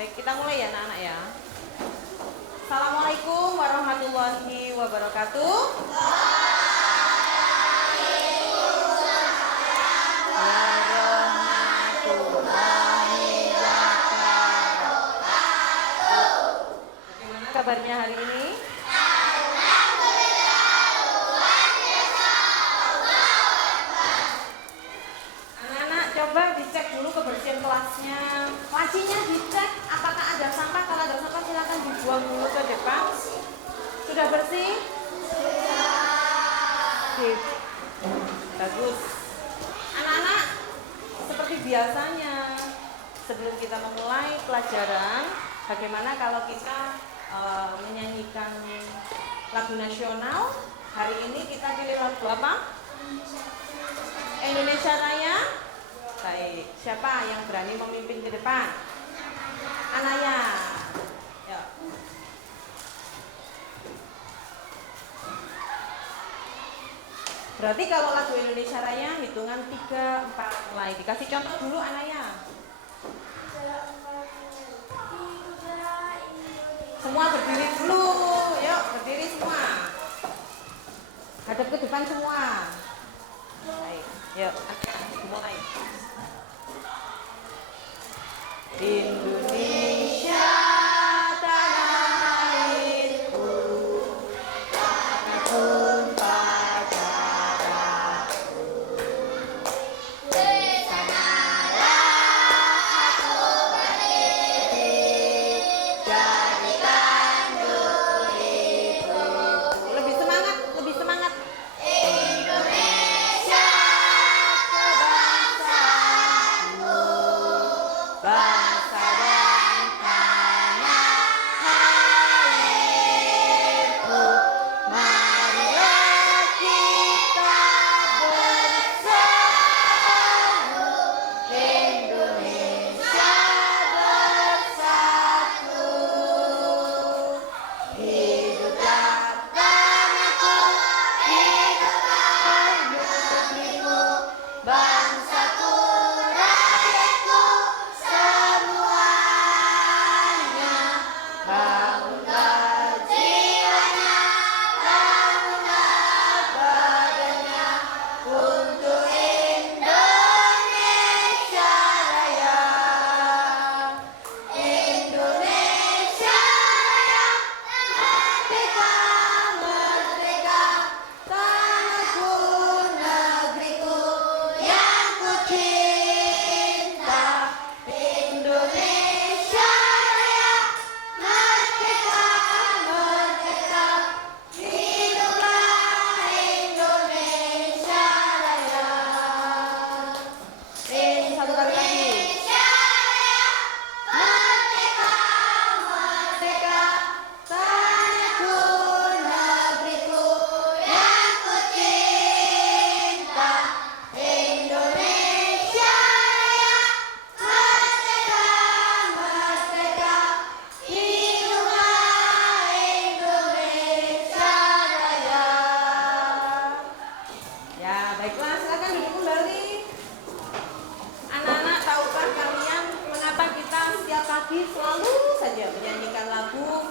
Baik, kita mulai ya anak-anak ya. Assalamualaikum warahmatullahi wabarakatuh. Bagaimana kabarnya hari ini? Anak-anak coba dicek dulu kebersihan kelasnya. Lacinya dicek apakah ada sampah. Kalau ada sampah silakan dibuang dulu ke depan. Sudah bersih? Sip. Bagus. Anak-anak, seperti biasanya sebelum kita memulai pelajaran, bagaimana kalau kita menyanyikan lagu nasional? Hari ini kita pilih lagu apa? Indonesia Raya. Baik, siapa yang berani memimpin ke depan? Anaya. Ya. Berarti kalau lagu Indonesia Raya hitungan 3, 4 mulai. Dikasih contoh dulu Anaya. Semua berdiri dulu. Yuk, berdiri semua. Hadap ke depan semua. Baik, yuk, mulai. Indonesia tanah airku, tanah tumpah darahku. Bersamalah aku berdiri dari tandu ibuku. Lebih semangat, lebih semangat. Indonesia kebangsaanku, bangsa dan tanah airku. Marilah kita bersatu, Indonesia bersatu. Hiduplah tanahku, hiduplah negeriku, bangsaku, rakyatku, semuanya. Bangunlah jiwanya, bangunlah badannya untuk Indonesia Raya. Indonesia Raya, merdeka, merdeka, tanahku, negeriku yang ku cinta. Indonesia Raya, merdeka, merdeka, hiduplah Indonesia Raya. Satu kali lagi. Merdeka, merdeka, tanahku, negeriku yang ku cinta. Indonesia Raya, merdeka, merdeka, hiduplah Indonesia Raya. Ya, baiklah, silakan duduk kembali. Anak-anak, tahukah kalian mengapa kita setiap pagi selalu saja menyanyikan lagu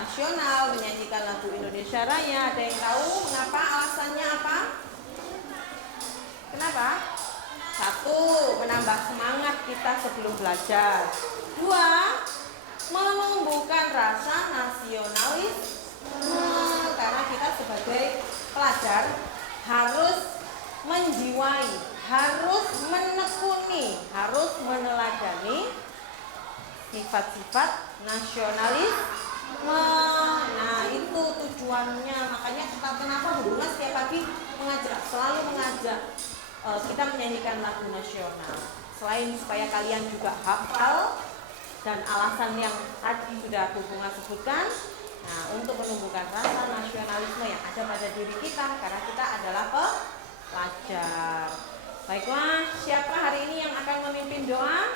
nasional, menyanyikan lagu Indonesia Raya? Ada yang tahu mengapa? Alasannya apa? Kenapa? 1, menambah semangat kita sebelum belajar. 2, menumbuhkan rasa nasionalisme. Karena kita sebagai pelajar harus menjiwai, harus menekuni, harus meneladani sifat-sifat nasionalisme. Nah, itu tujuannya. Makanya kenapa Bu Bunga setiap pagi mengajak, selalu mengajak kita menyanyikan lagu nasional. Selain supaya kalian juga hafal dan alasan yang tadi sudah Bu Bunga sebutkan. Nah, untuk menumbuhkan rasa nasionalisme yang ada pada diri kita, karena kita adalah pelajar. Baiklah, siapa hari ini yang akan memimpin doa?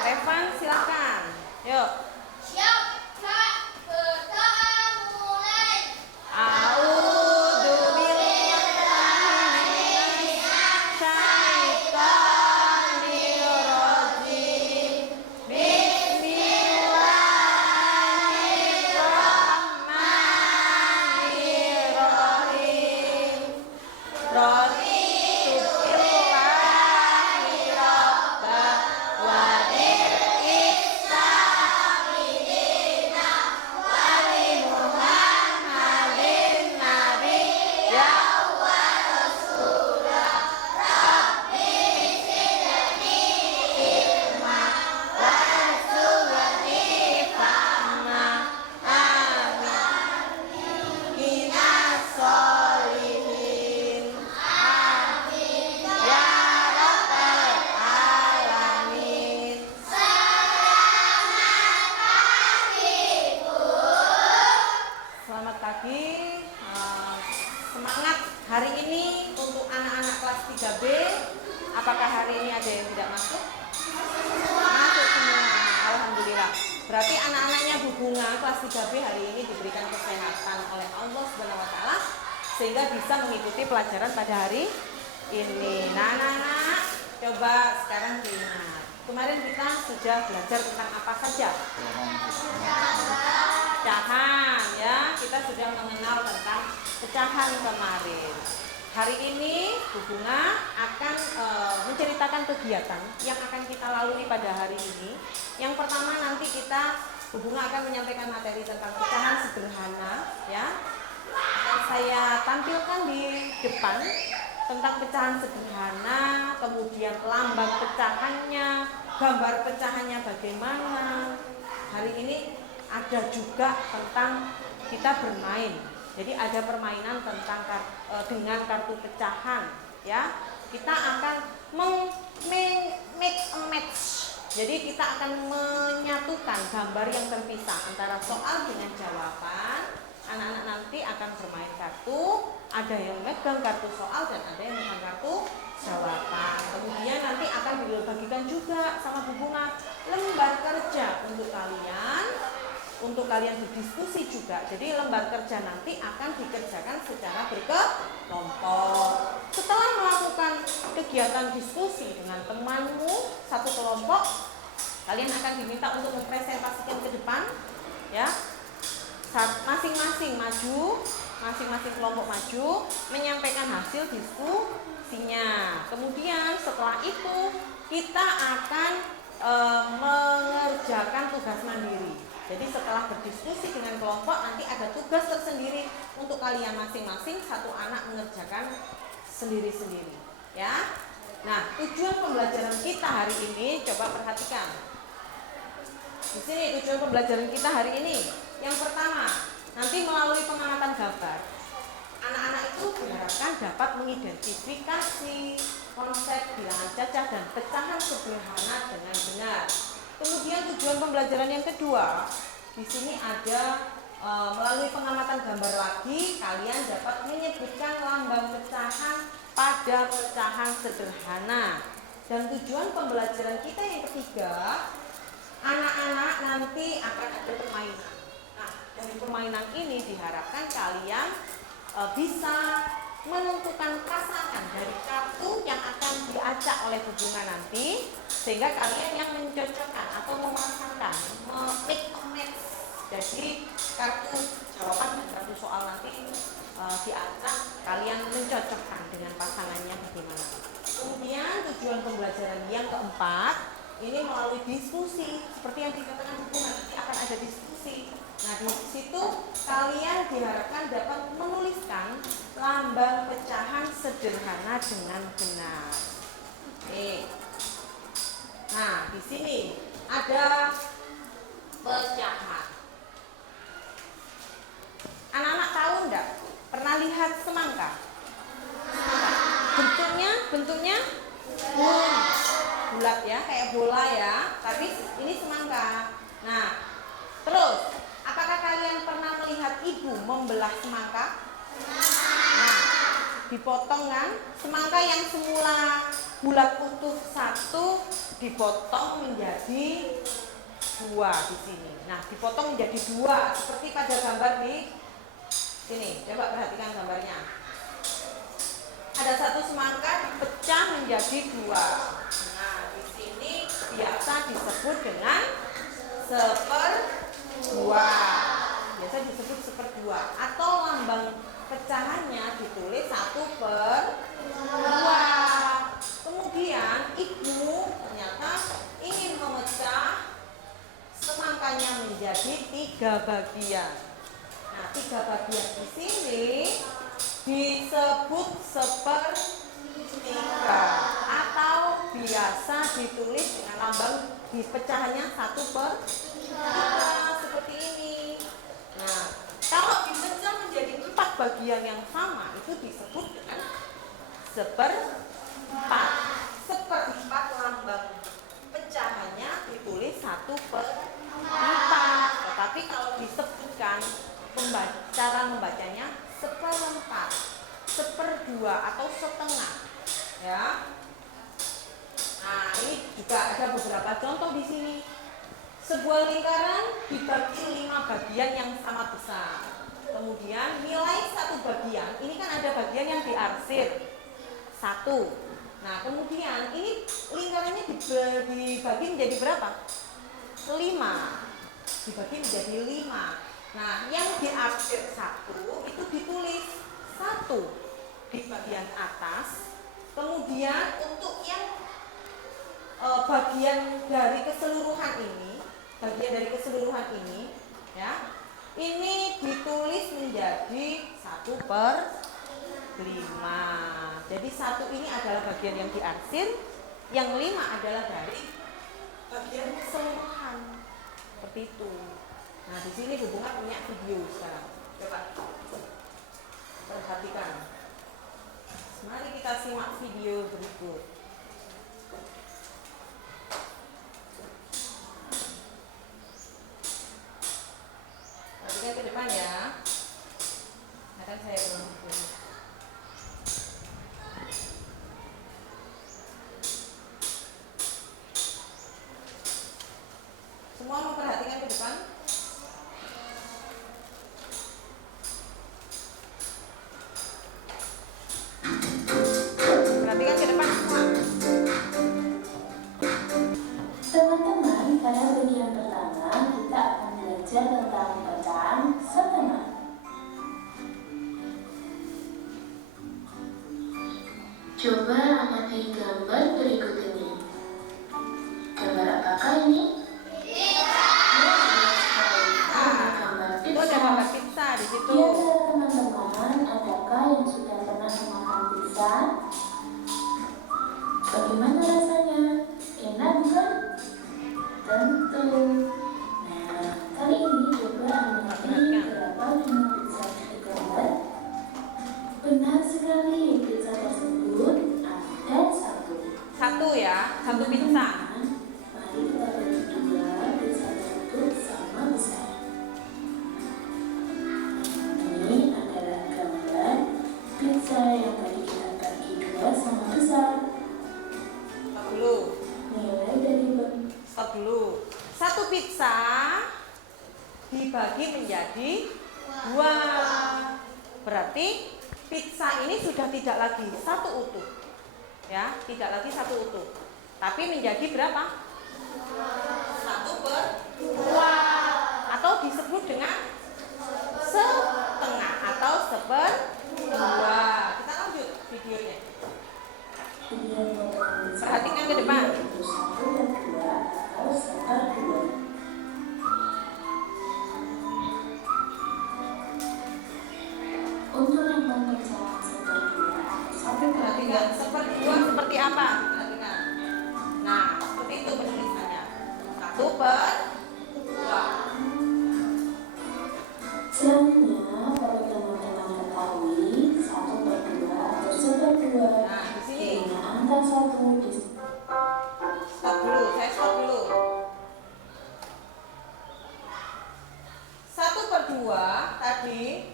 Revan, silakan. Yuk. Siap, Kak. Berdoa mulai. A'udzu billahi minasyaitonir rajim. Ya. Selamat pagi. Semangat hari ini untuk anak-anak kelas 3B. Apakah hari ini ada yang tidak masuk? Masuk semua. Alhamdulillah. Berarti anak-anaknya Bu Bunga kelas 3B hari ini diberikan kesehatan oleh Allah Subhanahu wa taala sehingga bisa mengikuti pelajaran pada hari ini. Nah, anak-anak, coba sekarang diingat. Kemarin kita sudah belajar tentang apa saja? Pecahan, ya. Kita sudah mengenal tentang pecahan kemarin. Hari ini Bu Bunga akan menceritakan kegiatan yang akan kita lalui pada hari ini. Yang pertama nanti Bu Bunga akan menyampaikan materi tentang pecahan sederhana, ya. Akan saya tampilkan di depan tentang pecahan sederhana, kemudian lambang pecahannya, gambar pecahannya bagaimana. Hari ini ada juga tentang kita bermain. Jadi ada permainan tentang dengan kartu pecahan, ya. Kita akan make a match. Jadi kita akan menyatukan gambar yang terpisah antara soal dengan jawaban. Anak-anak nanti akan bermain kartu, ada yang megang kartu soal dan ada yang megang kartu jawaban. Kemudian nanti akan dibagikan juga sama Bu Bunga lembar kerja untuk kalian berdiskusi juga. Jadi lembar kerja nanti akan dikerjakan secara berkelompok. Setelah melakukan kegiatan diskusi dengan temanmu satu kelompok, kalian akan diminta untuk mempresentasikan ke depan, ya. Masing-masing kelompok maju menyampaikan hasil diskusinya. Kemudian setelah itu kita akan mengerjakan tugas mandiri. Jadi setelah berdiskusi dengan kelompok nanti ada tugas tersendiri untuk kalian masing-masing, satu anak mengerjakan sendiri-sendiri, ya. Nah, tujuan pembelajaran kita hari ini coba perhatikan. Di sini tujuan pembelajaran kita hari ini. Yang pertama, nanti melalui pengamatan gambar, anak-anak itu diharapkan dapat mengidentifikasi konsep bilangan cacah dan pecahan sederhana dengan benar. Kemudian tujuan pembelajaran yang kedua, di sini ada melalui pengamatan gambar lagi, kalian dapat menyebutkan lambang pecahan pada pecahan sederhana. Dan tujuan pembelajaran kita yang ketiga, anak-anak nanti akan ada permainan. Nah, dari permainan ini diharapkan kalian bisa menentukan pasangan dari kartu yang akan diacak oleh Bu Bunga nanti, sehingga kalian yang mencocokkan atau memasangkan, make a match. Jadi kartu jawaban dan kartu soal nanti diacak, kalian mencocokkan dengan pasangannya bagaimana. Kemudian tujuan pembelajaran yang keempat, ini melalui diskusi, seperti yang dikatakan Bu Bunga, nanti akan ada diskusi. Nah, di situ kalian diharapkan dapat menuliskan lambang pecahan sederhana dengan benar. Oke. Nah, di sini ada pecahan. Anak-anak tahu enggak? Pernah lihat semangka? Bentuknya bulat ya, kayak bola ya. Tapi ini semangka. Nah, terus apakah kalian pernah melihat ibu membelah semangka? Nah, dipotong kan? Semangka yang semula bulat utuh satu dipotong menjadi dua di sini. Nah, dipotong menjadi dua seperti pada gambar di sini. Coba perhatikan gambarnya. Ada satu semangka dipecah menjadi dua. Nah, di sini biasa disebut dengan seperdua. Biasa disebut seperdua atau lambang pecahannya ditulis 1/2. Kemudian ibu ternyata ingin memecah semangkanya menjadi 3 bagian. Nah, 3 bagian di sini disebut sepertiga atau biasa ditulis dengan lambang di pecahannya 1/3 seperti ini. Nah, kalau dipecah menjadi 4 bagian yang sama itu disebut dengan seperempat. Seperempat lambang pecahannya ditulis 1/4. Tetapi kalau disebutkan cara membacanya 1/4, 1/2 atau setengah. Ya. Nah, ini juga ada beberapa contoh di sini. Sebuah lingkaran dibagi 5 bagian yang sama besar. Kemudian nilai 1 bagian, ini kan ada bagian yang diarsir 1. Nah, kemudian ini lingkarannya dibagi menjadi berapa? 5. Dibagi menjadi 5. Nah, yang diarsir 1 itu ditulis 1 di bagian atas. Kemudian untuk yang bagian dari keseluruhan ini, ya, ini ditulis menjadi 1/5. Jadi 1 ini adalah bagian yang diarsir, yang 5 adalah dari bagian keseluruhan. Seperti itu. Nah, di sini hubungan punya video sekarang. Coba perhatikan. Mari kita simak video berikut. Perhatikan ke depan ya. Akan saya ulang dulu. Semua memperhatikan ke depan. Perhatikan ke depan semua. Teman-teman, pada bagian pertama kita akan belajar tentang pecahan setengah. Coba amati gambar berikut ini. Gambar apakah ini? Itu ada gambar pizza di situ. Di antara teman-teman, adakah yang sudah pernah memakan pizza? Bagaimana rasanya? Enak bukan? Tentu. Nah, kali ini coba amati berapa jumlah pizza di gambar. Benar sekali, pizza tersebut ada 1. 1 ya, 1 pizza. Mari kita bagi 2 pizza tersebut sama besar. Ini adalah gambar pizza yang tadi kita bagi 2 sama besar. Stop dulu. Nilai dari Stop dulu. 1 pizza dibagi menjadi 2. Berarti pizza ini sudah tidak lagi 1 utuh. Ya, tidak lagi 1 utuh. Tapi menjadi berapa? 1/2. Atau disebut dengan setengah atau 1/2. Kita lanjut videonya. Perhatikan ke depan. 1/2 atau 1/2. Untuk yang pemecahan 1/2 atau Perhatikan 1/2 seperti apa? Perhatikan. Nah, seperti itu penulisannya. 1/2. Selanjutnya, perlu teman-teman ketahui 1/2 atau 1/2 Nah, di sini. dengan angka 1 di Stop dulu, saya stop dulu. 1/2 tadi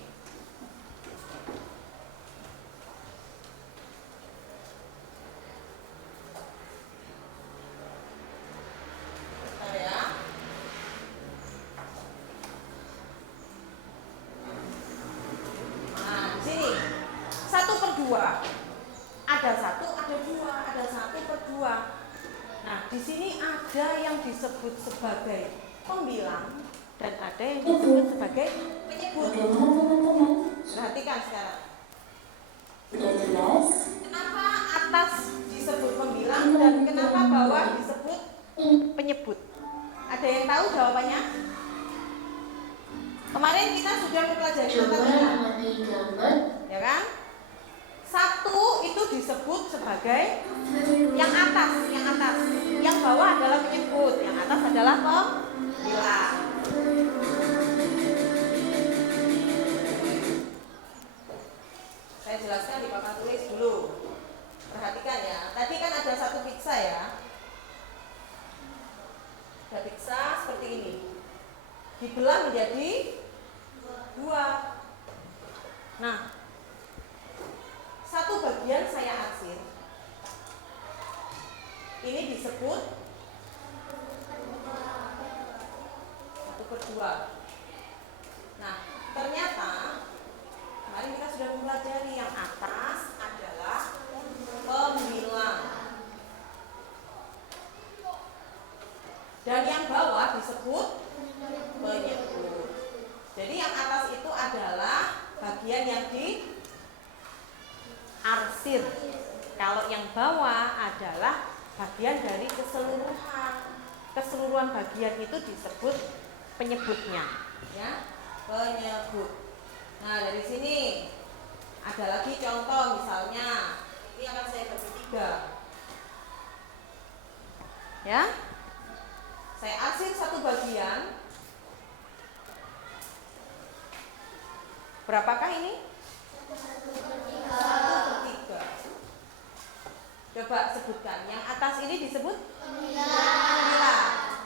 bentar ya. Nah, di sini 1/2. Ada 1, ada 2, ada 1/2. Nah, di sini ada yang disebut sebagai pembilang dan ada yang disebut sebagai penyebut. Bagaimana teman-teman? Perhatikan sekarang. Sudah jelas? Kenapa atas disebut pembilang dan kenapa bawah disebut penyebut? Ada yang tahu jawabannya? Kemarin kita sudah mempelajari Coba tentang bilang, amati gambar. ya kan? pembilang. Saya jelaskan di papan tulis dulu. Perhatikan ya. Tadi kan ada satu pizza ya. Ada pizza seperti ini. Dibelah menjadi 2. Nah, satu bagian saya arsir. Ini disebut 1/2. Nah, ternyata kemarin kita sudah mempelajari yang atas adalah pembilang dan yang bawah disebut penyebut. Jadi yang atas itu adalah bagian yang diarsir. Kalau yang bawah adalah bagian dari keseluruhan bagian itu disebut penyebutnya, ya, penyebut. Nah, dari sini ada lagi contoh, misalnya ini akan saya bagi 3, ya. Saya arsir satu bagian. Berapakah ini? 1/3. Coba sebutkan. Yang atas ini disebut pembilang.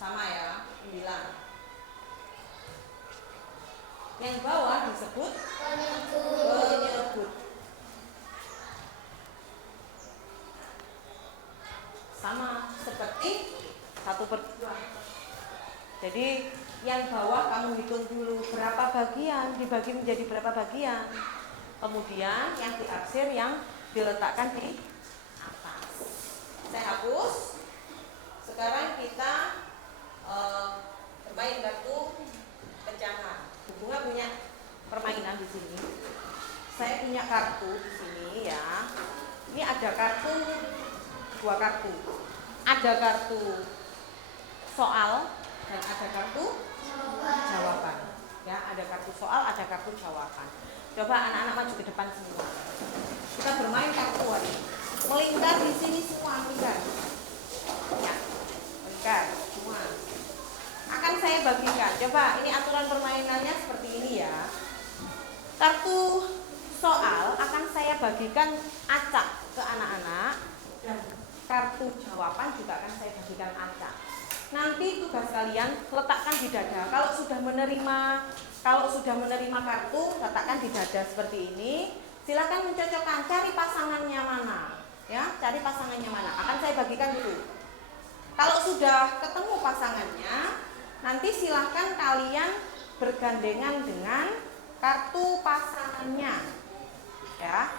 Sama ya, pembilang. Yang bawah disebut penyebut. Sama seperti 1/2. Jadi yang bawah kamu hitung dulu berapa bagian, dibagi menjadi berapa bagian. Kemudian yang diarsir yang diletakkan di atas. Saya hapus. Sekarang kita bermain kartu pecahan. Bunga punya permainan di sini. Saya punya kartu di sini ya. Ini ada kartu, 2 kartu. Ada kartu soal dan ada kartu jawaban. Ya, ada kartu soal, ada kartu jawaban. Coba anak-anak maju ke depan semua. Kita bermain kartu ini. Melingkar di sini semua, melingkar. Ya, melingkar semua. Akan saya bagikan. Coba ini aturan permainannya seperti ini ya. Kartu soal akan saya bagikan acak ke anak-anak dan kartu jawaban juga akan saya bagikan acak. Nanti tugas kalian letakkan di dada. Kalau sudah menerima kartu, letakkan di dada seperti ini. Silakan mencocokkan, cari pasangannya mana. Ya, cari pasangannya mana. Akan saya bagikan dulu. Kalau sudah ketemu pasangannya, nanti silahkan kalian bergandengan dengan kartu pasangannya, ya.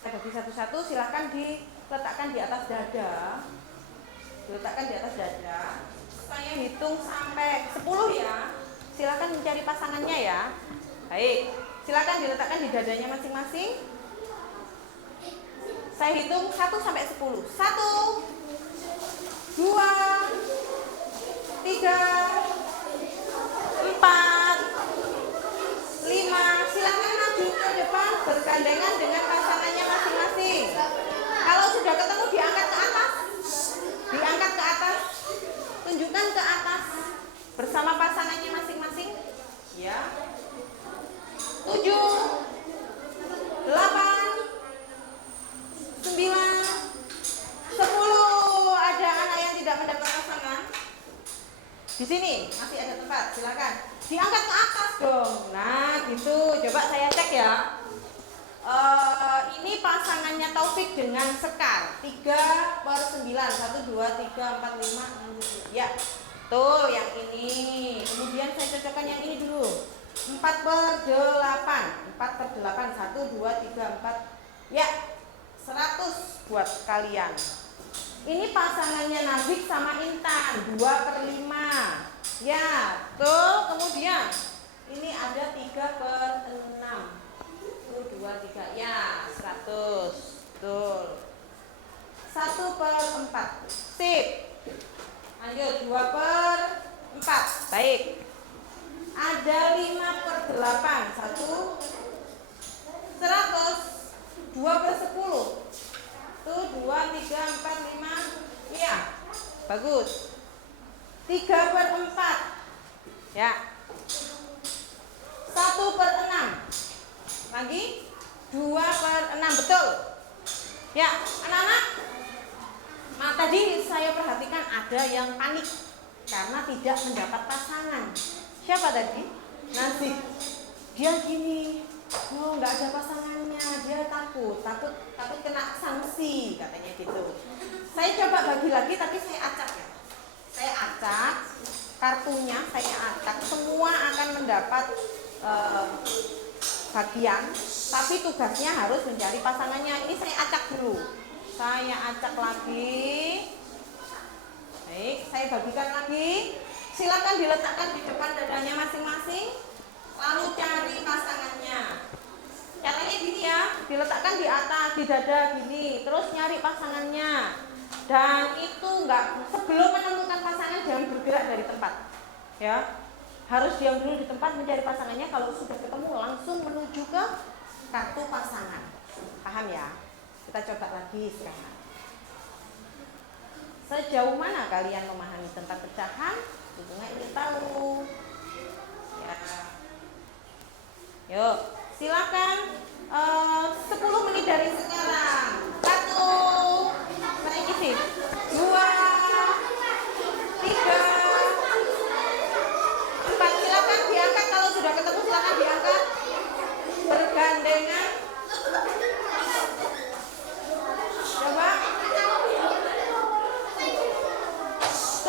Saya bagi satu-satu, silahkan diletakkan di atas dada. Diletakkan di atas dada. Saya hitung sampai 10 ya. Silahkan mencari pasangannya ya. Baik, silahkan diletakkan di dadanya masing-masing. Saya hitung 1 sampai 10. 1, 2, 3, 4, 5. Silakan maju ke depan bergandengan dengan pasangannya masing-masing. Kalau sudah ketemu diangkat ke atas. Diangkat ke atas. Tunjukkan ke atas bersama pasangannya masing-masing. Ya. 7, 8, 9, 10. Ada anak yang tidak mendapat pasangan? Di sini masih ada tempat, silakan. Diangkat ke atas dong. Nah, gitu. Coba saya cek ya. Ini pasangannya Taufik dengan Sekar. 3/9. 1, 2, 3, 4, 5, 6, 7. Ya, betul yang ini. Kemudian saya cocokkan yang ini dulu. 4/8. 4/8. 1, 2, 3, 4. Ya, 100 buat kalian. Ini pasangannya Nabik sama Intan. 2/5. Ya, betul. Kemudian ini ada 3/6. 1, 2, 3. Ya, 100. Betul. 1/4. Sip. Lanjut. 2/4. Baik. Ada 5/8. 1, 100. 2/10. 1, 2, 3, 4, 5. Iya, bagus. 3/4. Ya. 1/6. Lagi 2/6, betul. Ya, anak-anak. Nah, tadi saya perhatikan ada yang panik karena tidak mendapat pasangan. Siapa tadi? Nasib. Dia gini, oh nggak ada pasangannya, dia takut kena sanksi katanya gitu. Saya coba bagi lagi, tapi saya acak ya. Saya acak kartunya, saya acak, semua akan mendapat bagian, tapi tugasnya harus mencari pasangannya. Ini saya acak dulu. Saya acak lagi. Baik, saya bagikan lagi. Silakan diletakkan di depan dadanya masing-masing. Lalu cari pasangannya. Caranya gini ya, diletakkan di atas, di dada gini. Terus nyari pasangannya. Dan itu sebelum menemukan pasangan jangan bergerak dari tempat. Ya. Harus diam dulu di tempat mencari pasangannya. Kalau sudah ketemu langsung menuju ke kartu pasangan. Paham ya? Kita coba lagi sekarang. Sejauh mana kalian memahami tentang pecahan? Tentunya ingin tahu. Ya. Yuk, silakan 10 menit dari sekarang. 1, naik isi. 2, 3, 4. Silakan diangkat kalau sudah ketemu, silakan diangkat. Bergandengan. Coba.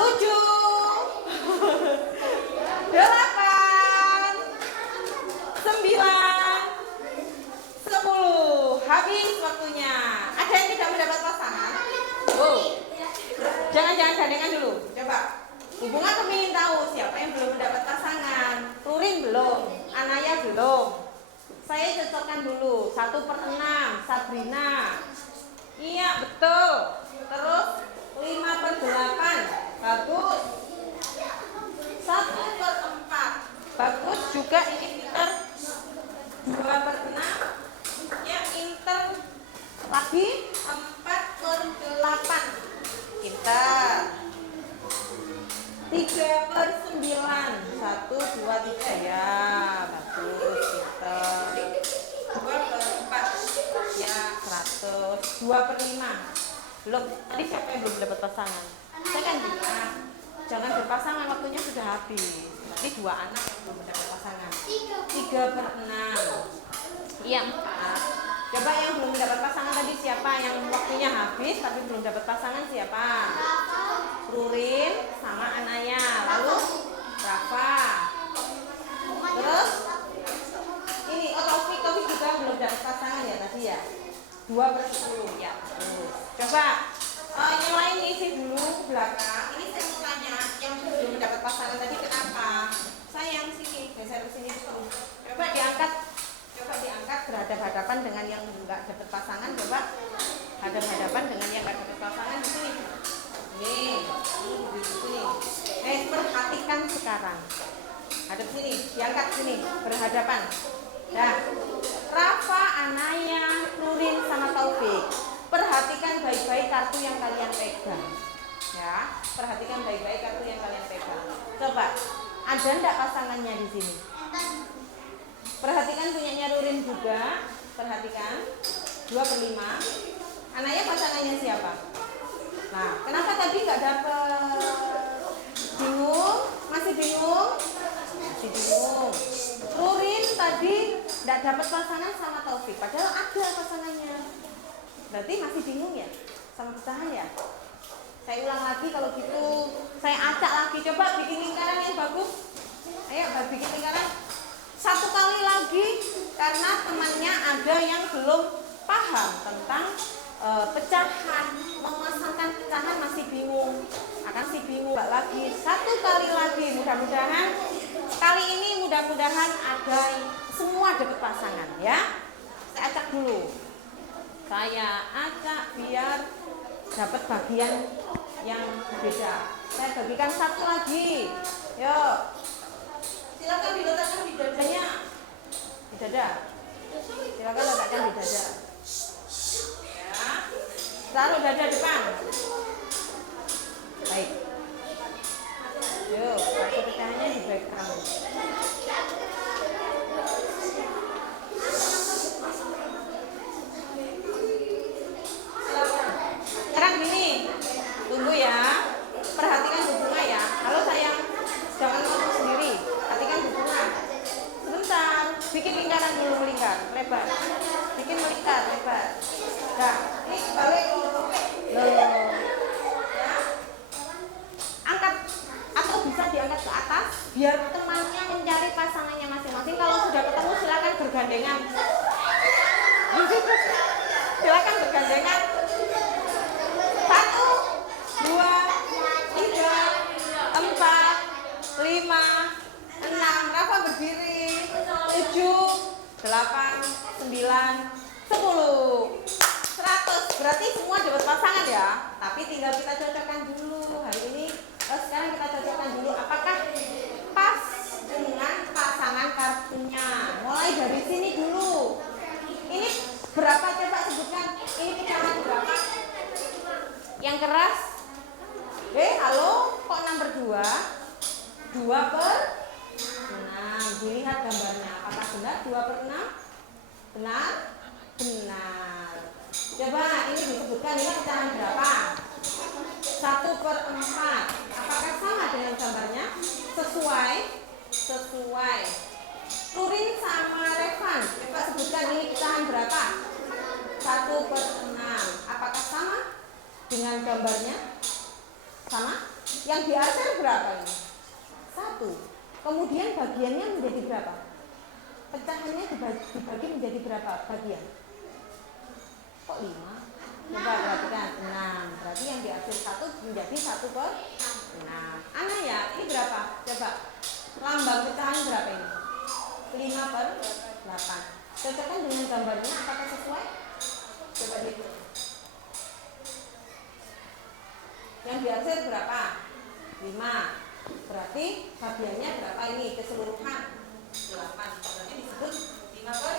7, 8, 9, 10. Habis waktunya. Ada yang tidak mendapat pasangan? Oh. Jangan gandengan dulu. Coba. Hubungan ingin tahu siapa yang belum mendapat pasangan. Turin belum, Anaya belum. Saya cocokkan dulu. 1/6, Sabrina. Iya, betul. Terus 5/8. Bagus. 1/4. Bagus juga, ini pinter. 2/6. Ya, pinter. Lagi 4/8. Pinter. 3/9. 1, 2, 3. Ya, bagus. Pinter. 2/4. Ya, 100. 2/5. Belum. Tadi siapa yang belum dapat pasangan? Saya kan bilang, jangan berpasangan, waktunya sudah habis. Berarti 2 anak yang belum mendapat pasangan. 3/6. Iya, 4. Coba yang belum mendapat pasangan tadi siapa? Yang waktunya habis tapi belum dapat pasangan siapa? Rurin sama Anaya. Lalu Rafa. Terus ini Taufik juga belum dapat pasangan ya tadi ya. 2/10 ya. Coba yang lain isi dulu ke belakang. Ini saya mau tanya, yang belum mendapat pasangan tadi kenapa? Sayang sini, geser ke sini dulu. Coba diangkat berhadapan-hadapan dengan yang enggak dapat pasangan. Coba hadap-hadapan dengan yang enggak dapat pasangan di sini. Nih, di sini. Perhatikan sekarang. Hadap sini, diangkat sini, berhadapan. Nah, Rafa, Anaya, Nurin sama Taufik. Perhatikan baik-baik kartu yang kalian pegang. Ya, perhatikan baik-baik kartu yang kalian pegang. Coba, ada enggak pasangannya di sini? Perhatikan punyanya Nurin juga. Perhatikan 2/5. Anaya pasangannya siapa? Nah, kenapa tadi nggak dapet? Bingung? Masih bingung? Masih bingung. Nurin tadi nggak dapat pasangan sama Taufik, padahal ada pasangannya. Berarti masih bingung ya sama pecahan ya? Saya ulang lagi kalau gitu. Saya acak lagi. Coba bikin lingkaran yang bagus. Ayo bikin lingkaran. 1 kali lagi karena temannya ada yang belum paham tentang pecahan, memasangkan pecahan masih bingung. Akan si bingung lagi. 1 kali lagi. Mudah-mudahan kali ini ada semua dapat pasangan ya. Saya acak dulu. Saya acak biar dapat bagian yang beda. Saya bagikan 1 lagi. Yuk. Silakan diletakkan di dadanya. Di dada. Silakan letakkan di dada. Ya. dada depan. Baik. Yuk, kartu pecahannya di background. Sekarang gini, tunggu ya. Perhatikan Bu Bunga ya. Halo sayang, jangan ngomong sendiri. Perhatikan Bu Bunga. Sebentar, bikin lingkaran dulu, melingkar, lebar. Bikin melingkar, lebar. Nah, ini balik. Loh. Ya. Angkat atau bisa diangkat ke atas biar temannya mencari pasangannya masing-masing. Kalau sudah ketemu silakan bergandengan. Silakan bergandengan. 1, 2, 3, 4, 5, 6. Rafa berdiri. 7, 8, 9, 10. 100. Berarti semua dapat pasangan ya. Tapi tinggal kita cocokkan dulu. Hari ini sekarang kita cocokkan dulu apakah pas dengan pasangan kartunya. Mulai dari sini dulu. Ini berapa, coba sebutkan. Ini pecahan berapa? Yang keras? Halo, kok 6/2? 2/6. Dilihat gambarnya. Apakah benar 2/6? Benar? Benar. Coba ini disebutkan, ini pecahan berapa? 1/4. Apakah sama dengan gambarnya? Sesuai? Sesuai. Turin sama Revan, coba sebutkan ini pecahan berapa? 1/6. Apakah sama dengan gambarnya? Sama? Yang di atas berapa ini? 1. Kemudian bagiannya menjadi berapa? Pecahannya dibagi menjadi berapa bagian? Kok 5? Coba perhatikan. 6. Berarti yang dihasil 1 menjadi 1/6. Ana ya, ini berapa? Coba. Lambang pecahan berapa ini? 5/8. Cocokkan dengan gambarnya, apakah sesuai? Coba dihitung. Yang dihasil berapa? 5. Berarti bagiannya berapa ini keseluruhan? 8. Berarti disebut 5/8.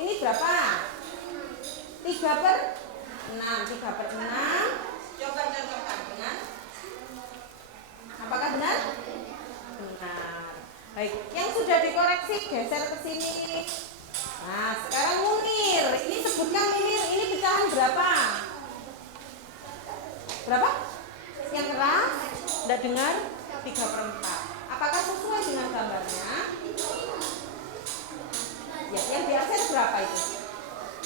Ini berapa? 3/6. 3/6. Coba cocokkan dengan. Apakah benar? Benar. Baik, yang sudah dikoreksi geser ke sini. Nah, sekarang Munir. Ini sebutkan Munir, ini pecahan berapa? Berapa? Yang keras? Sudah dengar? 3/4. Apakah sesuai dengan gambarnya? Ya, yang di atas berapa itu?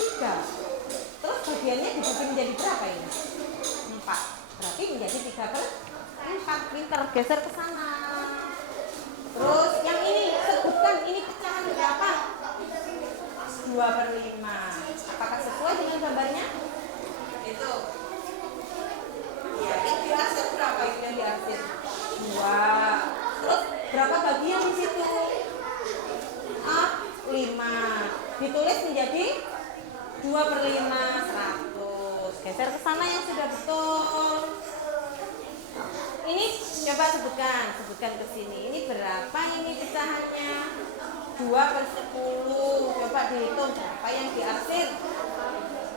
3. Terus bagiannya dibagi menjadi berapa ini? 4. Berarti menjadi 3/4. Pinter, geser ke sana. Terus yang ini sebutkan, ini pecahan berapa? 2/5. Apakah sesuai dengan gambarnya? Itu. Ya, yang di atas berapa itu yang di atas? 2. Terus berapa bagian di situ? 5. Ditulis menjadi 2/5, 100. Geser ke sana yang sudah betul. Ini coba sebutkan ke sini. Ini berapa ini pecahannya? 2/10. Coba dihitung berapa yang diarsir?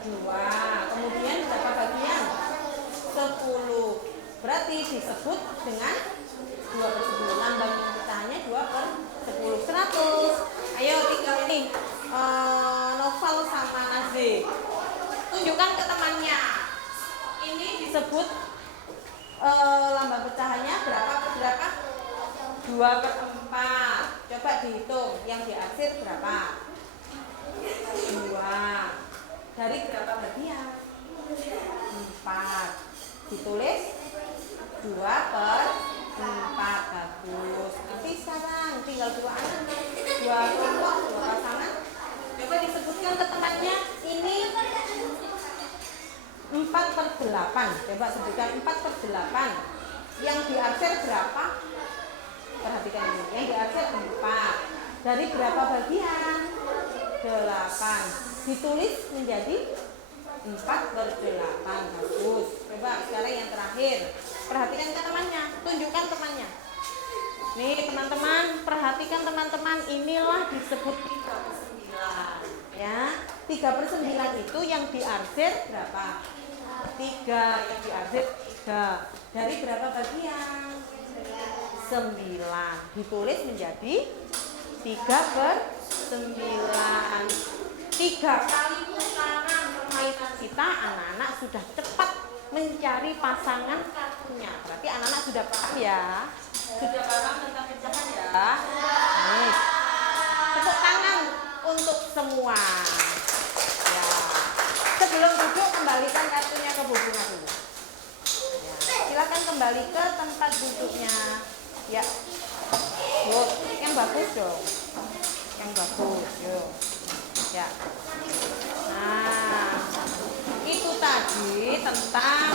2. Kemudian berapa bagian? 10. Berarti disebut dengan 2/10. Lambang pecahannya 2/10. 100. Ayo tinggal ini Novel sama Nazif. Tunjukkan ke temannya. Ini disebut lambang pecahannya berapa per berapa? 2/4. Coba dihitung yang diarsir berapa? 2. Dari berapa bagian? 4. Ditulis 2/4. Bagus. Nanti sekarang tinggal 2 anak, 2 kelompok, 2 pasangan. Coba disebutkan ke temannya. Ini 4/8. Coba sebutkan 4/8. Yang diarsir berapa? Perhatikan ini. Yang diarsir 4. Dari berapa bagian? 8. Ditulis menjadi 4/8. Bagus. Coba sekarang yang terakhir. Perhatikan ke temannya. Tunjukkan temannya. Nih teman-teman, perhatikan teman-teman. Inilah disebut 3/9. Ya. 3/9 itu yang diarsir berapa? 3. Yang diarsir 3. Dari berapa bagian? 9. Ditulis menjadi 3/9. 3 kali putaran permainan kita, anak-anak sudah cepat mencari pasangan kartunya. Berarti anak-anak sudah paham ya? Sudah paham tentang pecahan ya? Nih, tepuk tangan untuk semua. Ya. Sebelum duduk, kembalikan kartunya ke Bu Bunga dulu. Ya. Silakan kembali ke tempat duduknya. Ya. Yuk, yang bagus dong. Yang bagus, yuk. Ya. Nah, itu tadi tentang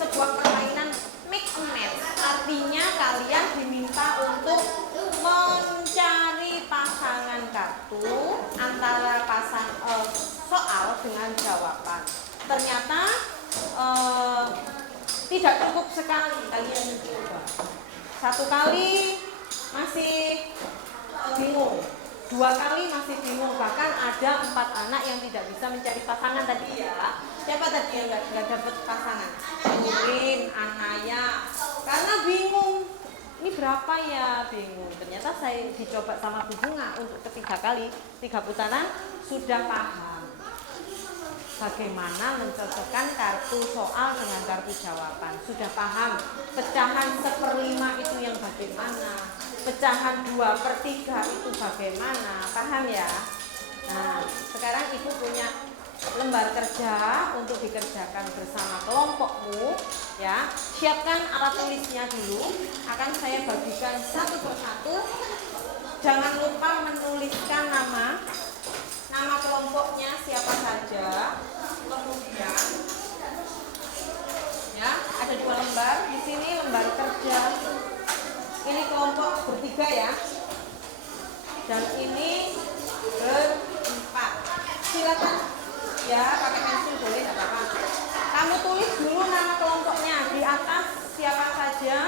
sebuah permainan mix and match. Artinya kalian diminta untuk mencari pasangan kartu antara soal dengan jawaban. Ternyata tidak cukup sekali kalian mencoba. 1 kali masih bingung, 2 kali masih bingung, bahkan ada 4 anak yang tidak bisa mencari pasangan tadi ya. Siapa tadi yang nggak dapat pasangan? Nurin, Anaya, karena bingung. Ini berapa ya? Bingung. Ternyata saya dicoba sama Bu Bunga untuk ketiga kali, 3 putaran sudah paham bagaimana mencocokkan kartu soal dengan kartu jawaban. Sudah paham pecahan 1/5 itu yang bagaimana, pecahan 2/3 itu bagaimana, paham ya? Nah, sekarang Ibu punya lembar kerja untuk dikerjakan bersama kelompokmu ya. Siapkan alat tulisnya dulu, akan saya bagikan satu persatu. Jangan lupa menuliskan nama kelompoknya siapa saja. Kemudian ya, ada 2 lembar di sini, lembar kerja. Ini kelompok bertiga ya, dan ini berempat. Silakan ya, pakai pensil boleh, nggak apa-apa. Kamu tulis dulu nama kelompoknya di atas siapa saja.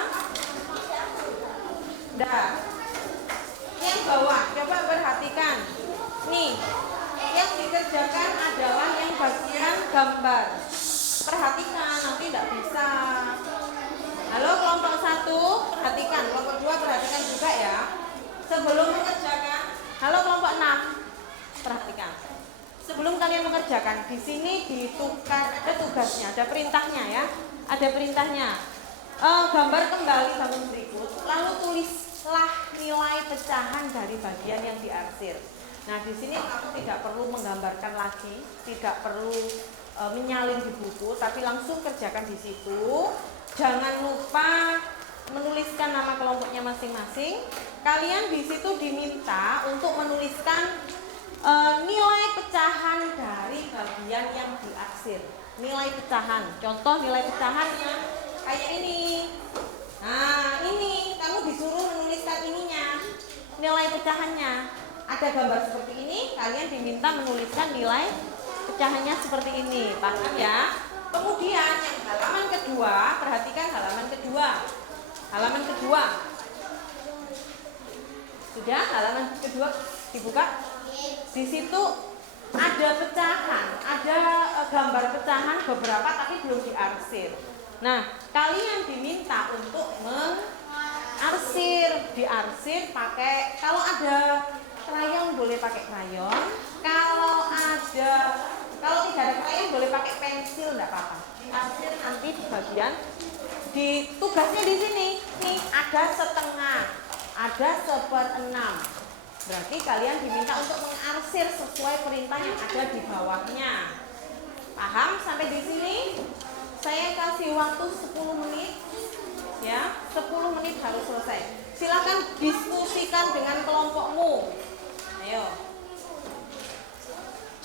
Dah. Yang bawah, coba perhatikan. Nih, yang dikerjakan adalah yang bagian gambar. Perhatikan, nanti tidak bisa. Halo kelompok 1, perhatikan. Kelompok 2 perhatikan juga ya. Sebelum mengerjakan, halo kelompok 6, perhatikan. Sebelum kalian mengerjakan, di sini ditukar, ada tugasnya, ada perintahnya ya. Ada perintahnya. Gambar kembali bangun berikut, lalu tulislah nilai pecahan dari bagian yang diarsir. Nah, di sini kamu tidak perlu menggambarkan lagi, tidak perlu menyalin di buku, tapi langsung kerjakan di situ. Jangan lupa menuliskan nama kelompoknya masing-masing. Kalian di situ diminta untuk menuliskan nilai pecahan dari bagian yang diarsir. Nilai pecahan, contoh nilai pecahan yang kayak ini. Nah, ini kamu disuruh menuliskan ininya, nilai pecahannya. Ada gambar seperti ini, kalian diminta menuliskan nilai pecahannya seperti ini, paham ya? Kemudian yang halaman kedua, perhatikan halaman kedua. Halaman kedua. Sudah, halaman kedua dibuka. Di situ ada pecahan, ada gambar pecahan beberapa tapi belum diarsir. Nah, kalian diminta untuk mengarsir, diarsir pakai, kalau ada krayon boleh pakai krayon, kalau tidak ada krayon boleh pakai pensil, enggak apa-apa. Arsir nanti di bagian di tugasnya di sini. Nih, ada setengah, ada 1/6. Berarti kalian diminta untuk mengarsir sesuai perintah yang ada di bawahnya. Paham sampai di sini? Saya kasih waktu 10 menit. Ya, 10 menit harus selesai. Silakan diskusikan dengan kelompokmu. Ayo.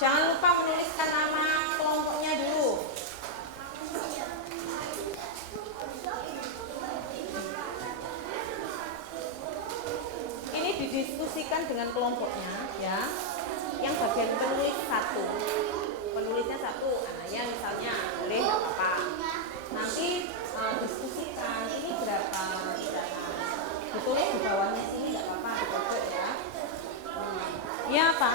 Jangan lupa menuliskan nama kelompoknya dulu. Ini didiskusikan dengan kelompoknya ya. Yang bagian penulis 1. Penulisnya 1, Anaya misalnya, boleh nggak apa-apa. Nanti diskusikan ini berapa ditulis di bawahnya sini, nggak apa-apa, dikocok ya. Ya apa?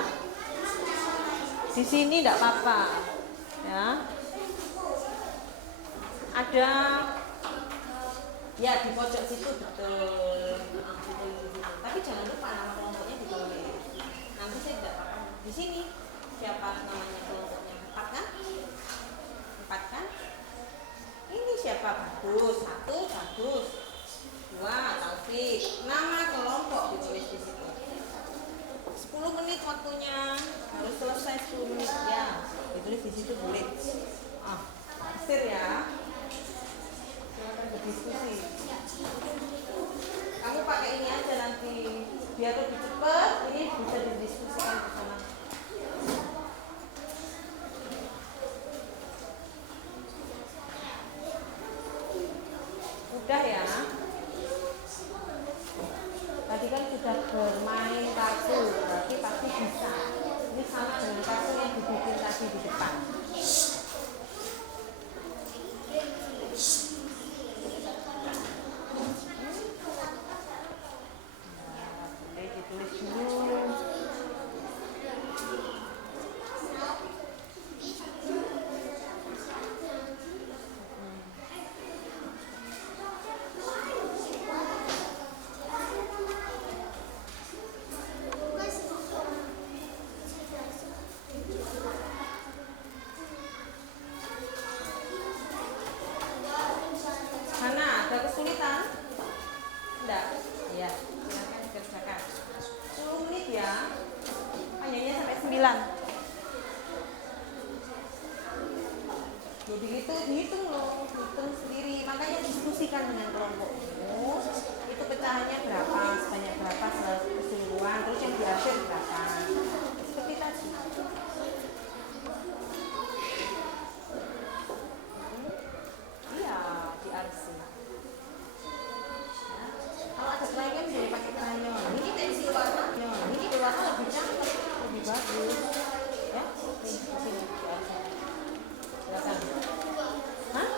Di sini tidak apa-apa, ya. Ada, ya di pojok situ betul. Tapi jangan lupa nama kelompoknya ditulis. Nanti saya tidak apa-apa. Di sini siapa namanya kelompoknya? 4 kan? 4 kan? Ini siapa? Bagus. 1 Bagus. 2 Taufik. Nama kelompok ditulis di situ. 10 menit waktunya, harus selesai 10 menit ya. Ditulis di situ boleh. Hasil ya. Silakan berdiskusi. Kamu pakai ini aja nanti biar lebih cepat. Ini bisa didiskusikan bersama. Udah ya. Tadi kan sudah bermain kartu, berarti pasti bisa. Ini sama dengan kartu yang dibikin tadi di depan. Boleh ditulis dulu. Hana, ada kesulitan? Enggak? Iya, silakan dikerjakan. 10 menit ya. Hanya sampai 9. Jadi itu dihitung loh, hitung sendiri. Makanya diskusikan dengan kelompokmu. Itu pecahannya berapa, sebanyak berapa keseluruhan, terus yang diakhir berapa. Seperti tadi. Iya, diarsir. Kalau ada krayon boleh pakai krayon. Ini pensil warna. Ini warna lebih cantik, lebih bagus. Ya, nih sini diarsir. Silakan. Hah?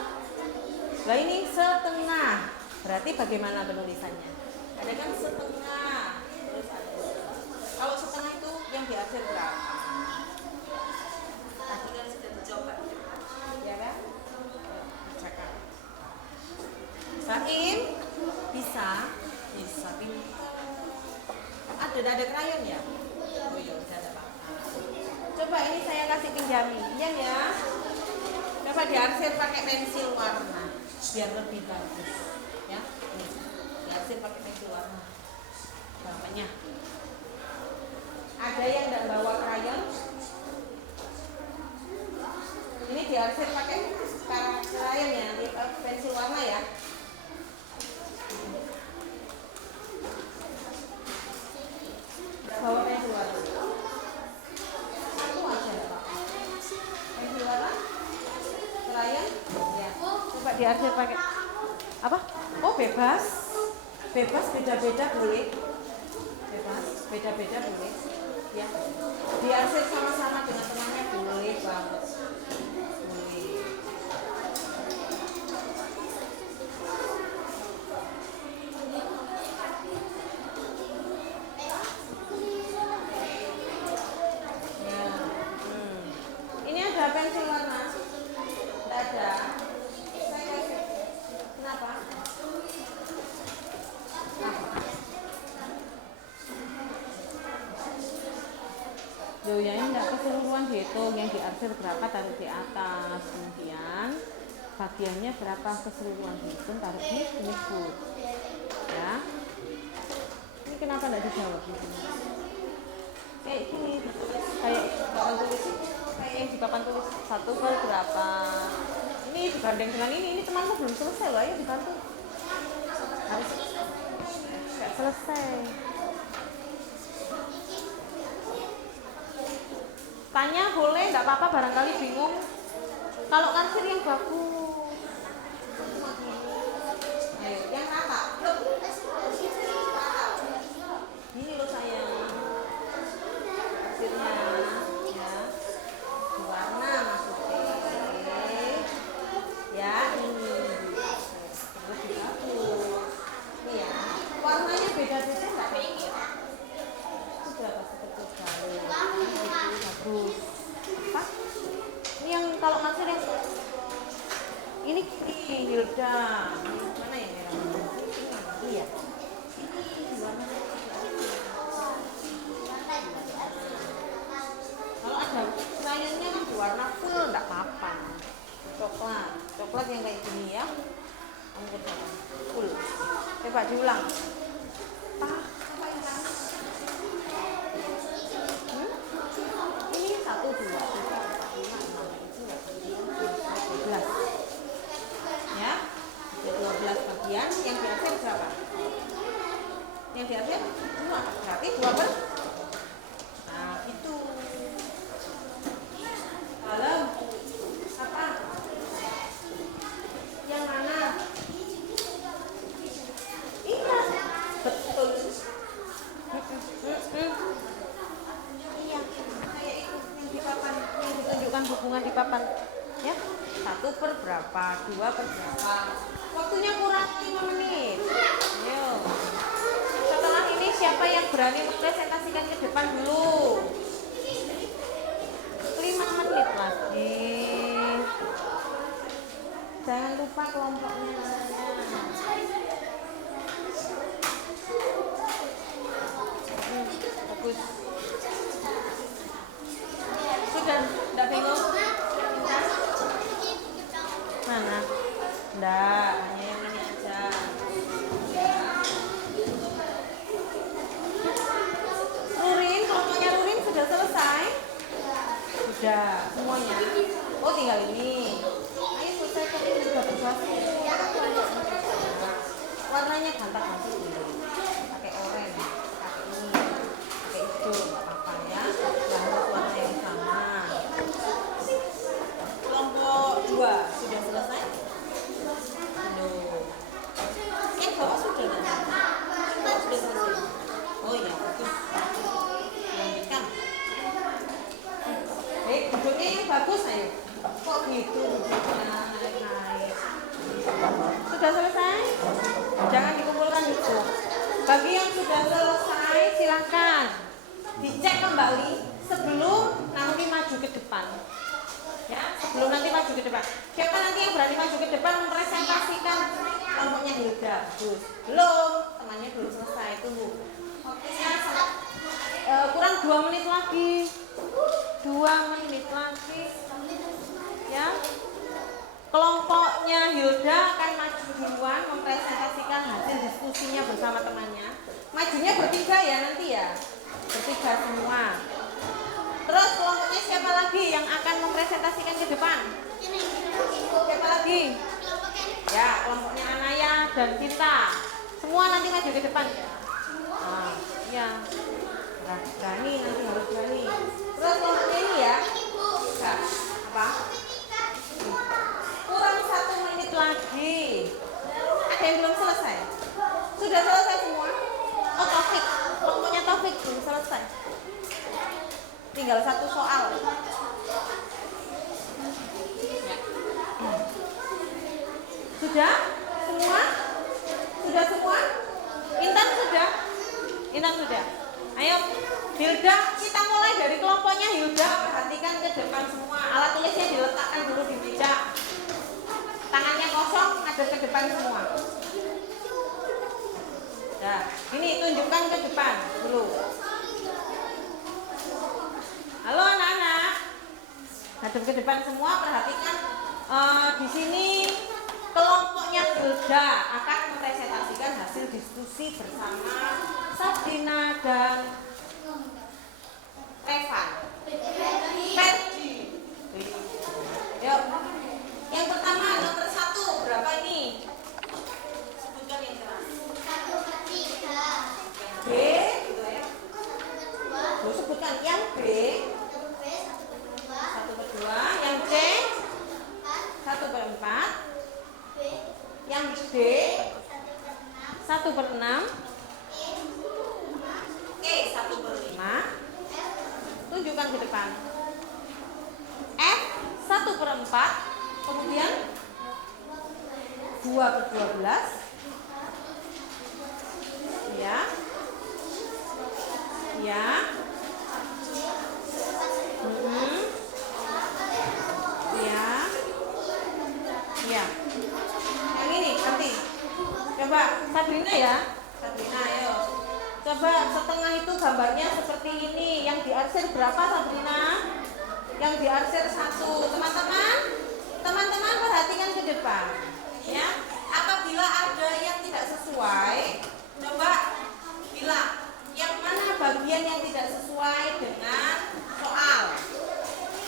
Lah ini setengah. Berarti bagaimana penulisannya? Ada kan setengah. Terus ada. Kalau setengah itu yang diarsir berapa? Tadi kan sudah dicoba. Ya kan? Bacakan. Saim bisa ada krayon ya? Oh iya, udah ada Pak. Coba ini saya kasih pinjami, iya ya. Coba diarsir pakai pensil warna biar lebih bagus, ya. Nih, diarsir pakai pensil warna. Bapaknya. Ada yang tidak bawa krayon? Ini diarsir pakai krayon ya, pensil warna ya. Bawa pensil warna. Satu aja Pak. Pensil warna. Krayon. Ya. Coba diarsir pakai apa? Oh bebas. Bebas beda-beda boleh. Bebas beda-beda boleh. Ya. Diarsir sama-sama dengan temannya boleh banget. Boleh. Ada pensil warna? Tidak ada. Saya kasih. Kenapa? Loh ya ini tidak keseluruhan dihitung. Yang diarsir berapa taruh di atas. Kemudian bagiannya berapa keseluruhan dihitung taruh di penyebut. Ya. Ini kenapa tidak dijawab di sini? Kayak gini. Kayak papan tulis. Kayak yang di papan tulis 1 per berapa. Ini dibanding dengan ini temanku belum selesai loh, ayo dibantu. Harus nggak selesai. Tanya boleh, nggak apa-apa barangkali bingung. Kalau kansir yang bagus. Ayo, yang rata. Ini loh sayang. Kansirnya. Warna maksudnya ya ini lebih bagus ini ya warnanya beda-beda nggak pikir itu berapa seperti bagus sini. Ini Hilda. Mana ya merah? Iya. Kalau ada rayonnya kan warna full enggak apa-apa. Coklat yang kayak gini ya. Kamu kerjakan full. Coba diulang. Apa yang kamu? Ini 1, 2, 3, 4, 5, 6, 7, 8, 9, 10, 11. Ya, ada 12 bagian. Yang diakhir berapa? Yang diakhir 2. Berarti 2 per. Nah, itu. Halo. Apa? Yang mana? Iya, betul. Iya, kayak itu yang di papan, yang ditunjukkan hubungan di papan. Ya, 1 per berapa, 2 per berapa. Waktunya kurang 5 menit. Ayo. Setelah ini siapa yang berani mempresentasikan ke depan dulu? 5 menit lagi. Jangan lupa kelompoknya. Bagus. Sudah, enggak bingung? Mana? Enggak, hanya yang ini aja. Rurin, kelompoknya Rurin sudah selesai? Sudah, semuanya. Oh, tinggal ini. Ayo selesaikan ini sudah berhasil. Warnanya ganti-ganti dulu. Pakai oranye, pakai ini, pakai hijau, nggak apa-apa ya. Yang warna yang sama. Kelompok 2 sudah selesai? Belum. Yang bawah sudah nanti. Oh, sudah selesai. Oh iya, bagus. Lanjutkan. Baik, duduknya yang bagus, ayo. Kok gitu duduknya naik-naik. Sudah selesai? Jangan dikumpulkan itu. Bagi yang sudah selesai, silakan dicek kembali sebelum nanti maju ke depan. Ya, sebelum nanti maju ke depan. Siapa nanti yang berani maju ke depan mempresentasikan kelompoknya Hilda? Bagus. Belum, temannya belum selesai. Tunggu. Waktunya kurang 2 menit lagi. 2 menit lagi. Ya. Kelompoknya Hilda akan maju duluan mempresentasikan hasil diskusinya bersama temannya. Majunya bertiga ya nanti ya. Bertiga semua. Terus kelompoknya siapa lagi yang akan mempresentasikan ke depan? Siapa lagi? Ya, kelompoknya Anaya dan Cinta. Semua nanti maju ke depan. Nah, ya. Berani, nanti harus berani. Terus kelompoknya ini ya. Nah, apa? Kurang 1 menit lagi. Ada yang belum selesai? Sudah selesai semua? Oh, Taufik. Kelompoknya Taufik belum selesai. Tinggal 1 soal. Ya. Sudah? Semua? Sudah semua? Intan sudah? Intan sudah? Ayo, Hilda, kita mulai dari kelompoknya Hilda. Perhatikan ke depan semua. Alat tulisnya diletakkan dulu di meja. Tangannya kosong, ada ke depan semua. Nah, ini tunjukkan ke depan dulu. Halo anak-anak, hadap ke depan semua. Perhatikan di sini kelompoknya Hilda akan mempresentasikan hasil diskusi bersama Sabrina dan Evan. Ferdi. Yuk. Yang pertama nomor 1 berapa ini? Sebutkan yang keras. 1 per 3. B, gitu ya. Lo sebutkan yang B. 1 per 2. Yang C 1 per 4. Yang D 1 per 6. E 1 per 5. Tunjukkan ke depan. F 1 per 4. Kemudian 2 per 12. Ya. Ya. Ya. Coba setengah itu gambarnya seperti ini. Yang diarsir berapa, Sabrina? Yang diarsir 1. Teman-teman perhatikan ke depan. Ya, apabila ada yang tidak sesuai, coba bilang yang mana bagian yang tidak sesuai dengan soal.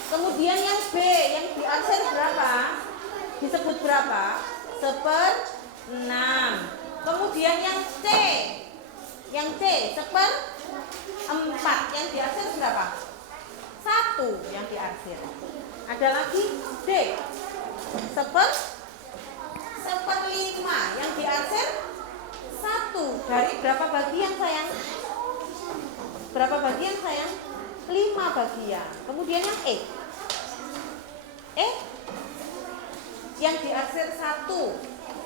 Kemudian yang B, yang diarsir berapa? Disebut berapa? 1/6. Kemudian yang C 1/4. Yang diarsir berapa? 1 yang diarsir. Ada lagi D 1/5. Yang diarsir 1. Dari berapa bagian sayang? Berapa bagian sayang? 5 bagian. Kemudian yang E yang diarsir 1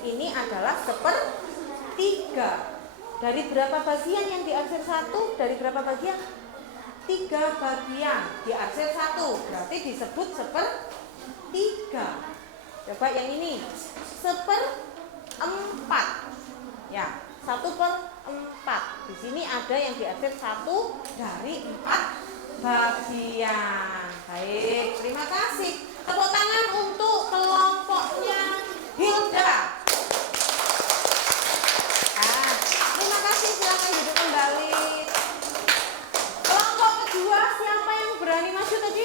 ini adalah 1/3. Dari berapa bagian yang diarsir 1? Dari berapa bagian? 3 bagian. Diarsir 1 berarti disebut 1/3. Coba yang ini 1/4. Ya, 1/4. Di sini ada yang diarsir 1 dari 4 bagian. Baik, terima kasih. Tepuk tangan untuk kelompoknya Hilda. Terima kasih, silakan duduk kembali. Kelompok kedua siapa yang berani maju tadi?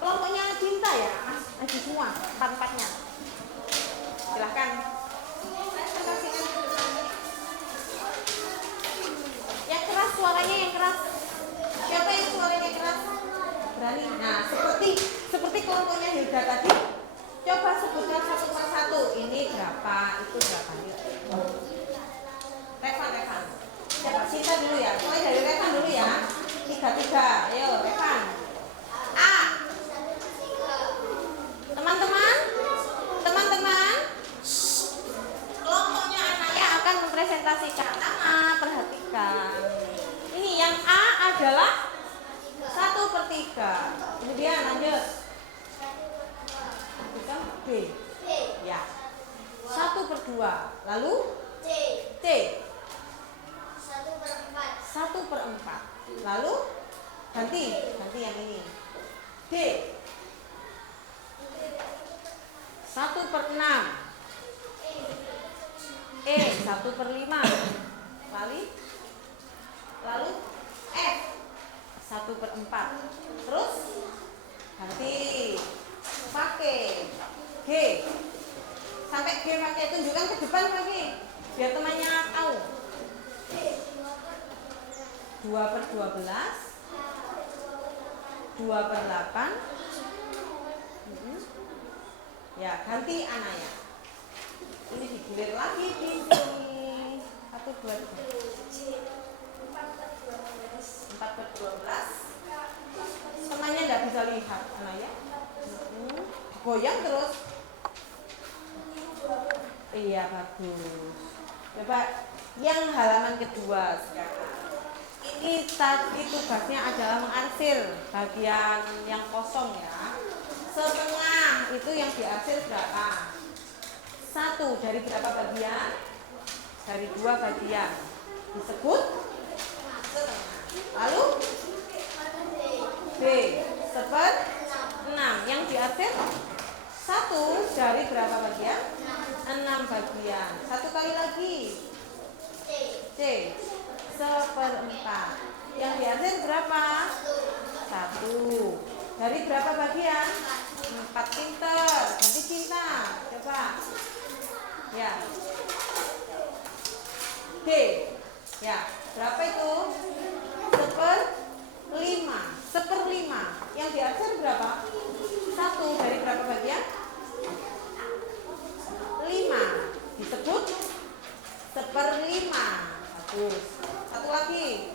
Kelompoknya Cinta ya? Maju semua, 4-4-nya. Silahkan. Yang keras, suaranya yang keras. Siapa yang suaranya keras? Berani. Nah, seperti kelompoknya Hilda tadi. Coba sebutkan 1 per 1. Ini berapa? Itu berapa? Revan. Coba Cinta dulu ya. Mulai dari Revan dulu ya. 3. Ayo, Revan. A. Teman-teman. Kelompoknya Anaya akan mempresentasikan. Perhatikan. Ini yang A adalah 1/3. Kemudian lanjut. B. Ya. 1/2. Lalu C. 1/4. Lalu ganti yang ini. D. 1/6. E 1/5. Lalu F 1/4. Terus ganti pakai G. Sampai G pakai, tunjukkan ke depan lagi biar temannya tahu. 2/12. 2/8. Ya, ganti Anaya. Ini digilir lagi di sini. 1/2. 4/12. Temannya tidak bisa lihat Anaya. Goyang terus. Iya, bagus. Coba yang halaman kedua sekarang. Ini tadi tugasnya adalah mengarsir bagian yang kosong ya. Setengah itu yang diarsir berapa? 1 dari berapa bagian? Dari 2 bagian. Disebut setengah. Lalu B 1/6. Yang diarsir 1 dari berapa bagian? 6 bagian. 1 kali lagi. C 1/4. Yang diarsir berapa? 1. Dari berapa bagian? 4. Pinter. Ganti Cinta. Coba. Ya. D. Ya. Berapa itu? 1/5. 1/5. Yang diarsir berapa? 1 dari berapa bagian? 5. Disebut 1/5. Bagus. 1 lagi.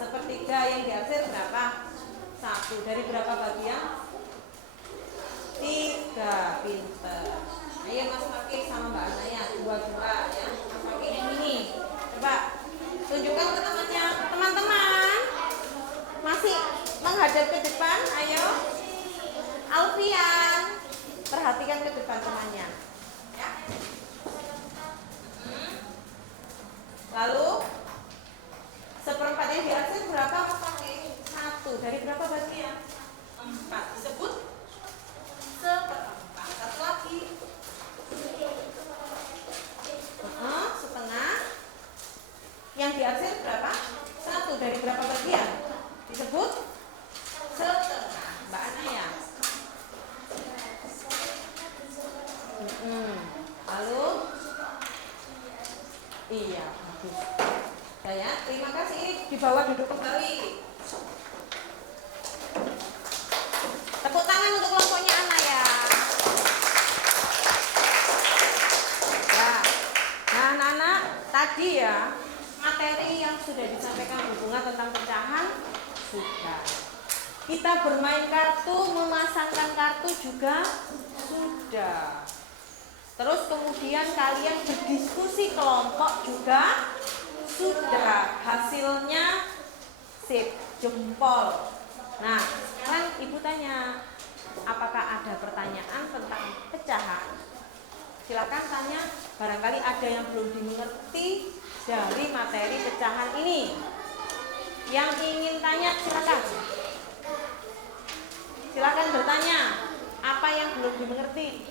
1/3 yang diarsir berapa? 1 dari berapa bagian? 3. Pinter. Ayo Mas Fakih sama Mbak Anaya 2-2 ya. Mas Fakih yang ini. Coba tunjukkan ke temannya. Teman-teman masih menghadap ke depan. Ayo Alfian, perhatikan ke depan temannya ya. Lalu seperempat yang diarsir berapa pakai 1 dari berapa bagian? 4 disebut seperempat. Satu lagi setengah yang diarsir berapa? 1 dari berapa bagian? Disebut setengah. Mbak Anaya. Lalu iya, bagus. Ya, terima kasih. Ini dibawa duduk kembali. Tepuk tangan untuk kelompoknya Anaya. Ya. Nah, anak-anak, tadi ya materi yang sudah disampaikan hubungan tentang pecahan sudah. Kita bermain kartu, memasangkan kartu juga sudah. Terus kemudian kalian berdiskusi kelompok juga sudah. Hasilnya sip, jempol. Nah, sekarang Ibu tanya, apakah ada pertanyaan tentang pecahan? Silakan tanya, barangkali ada yang belum dimengerti dari materi pecahan ini. Yang ingin tanya silakan. Silakan bertanya, apa yang belum dimengerti?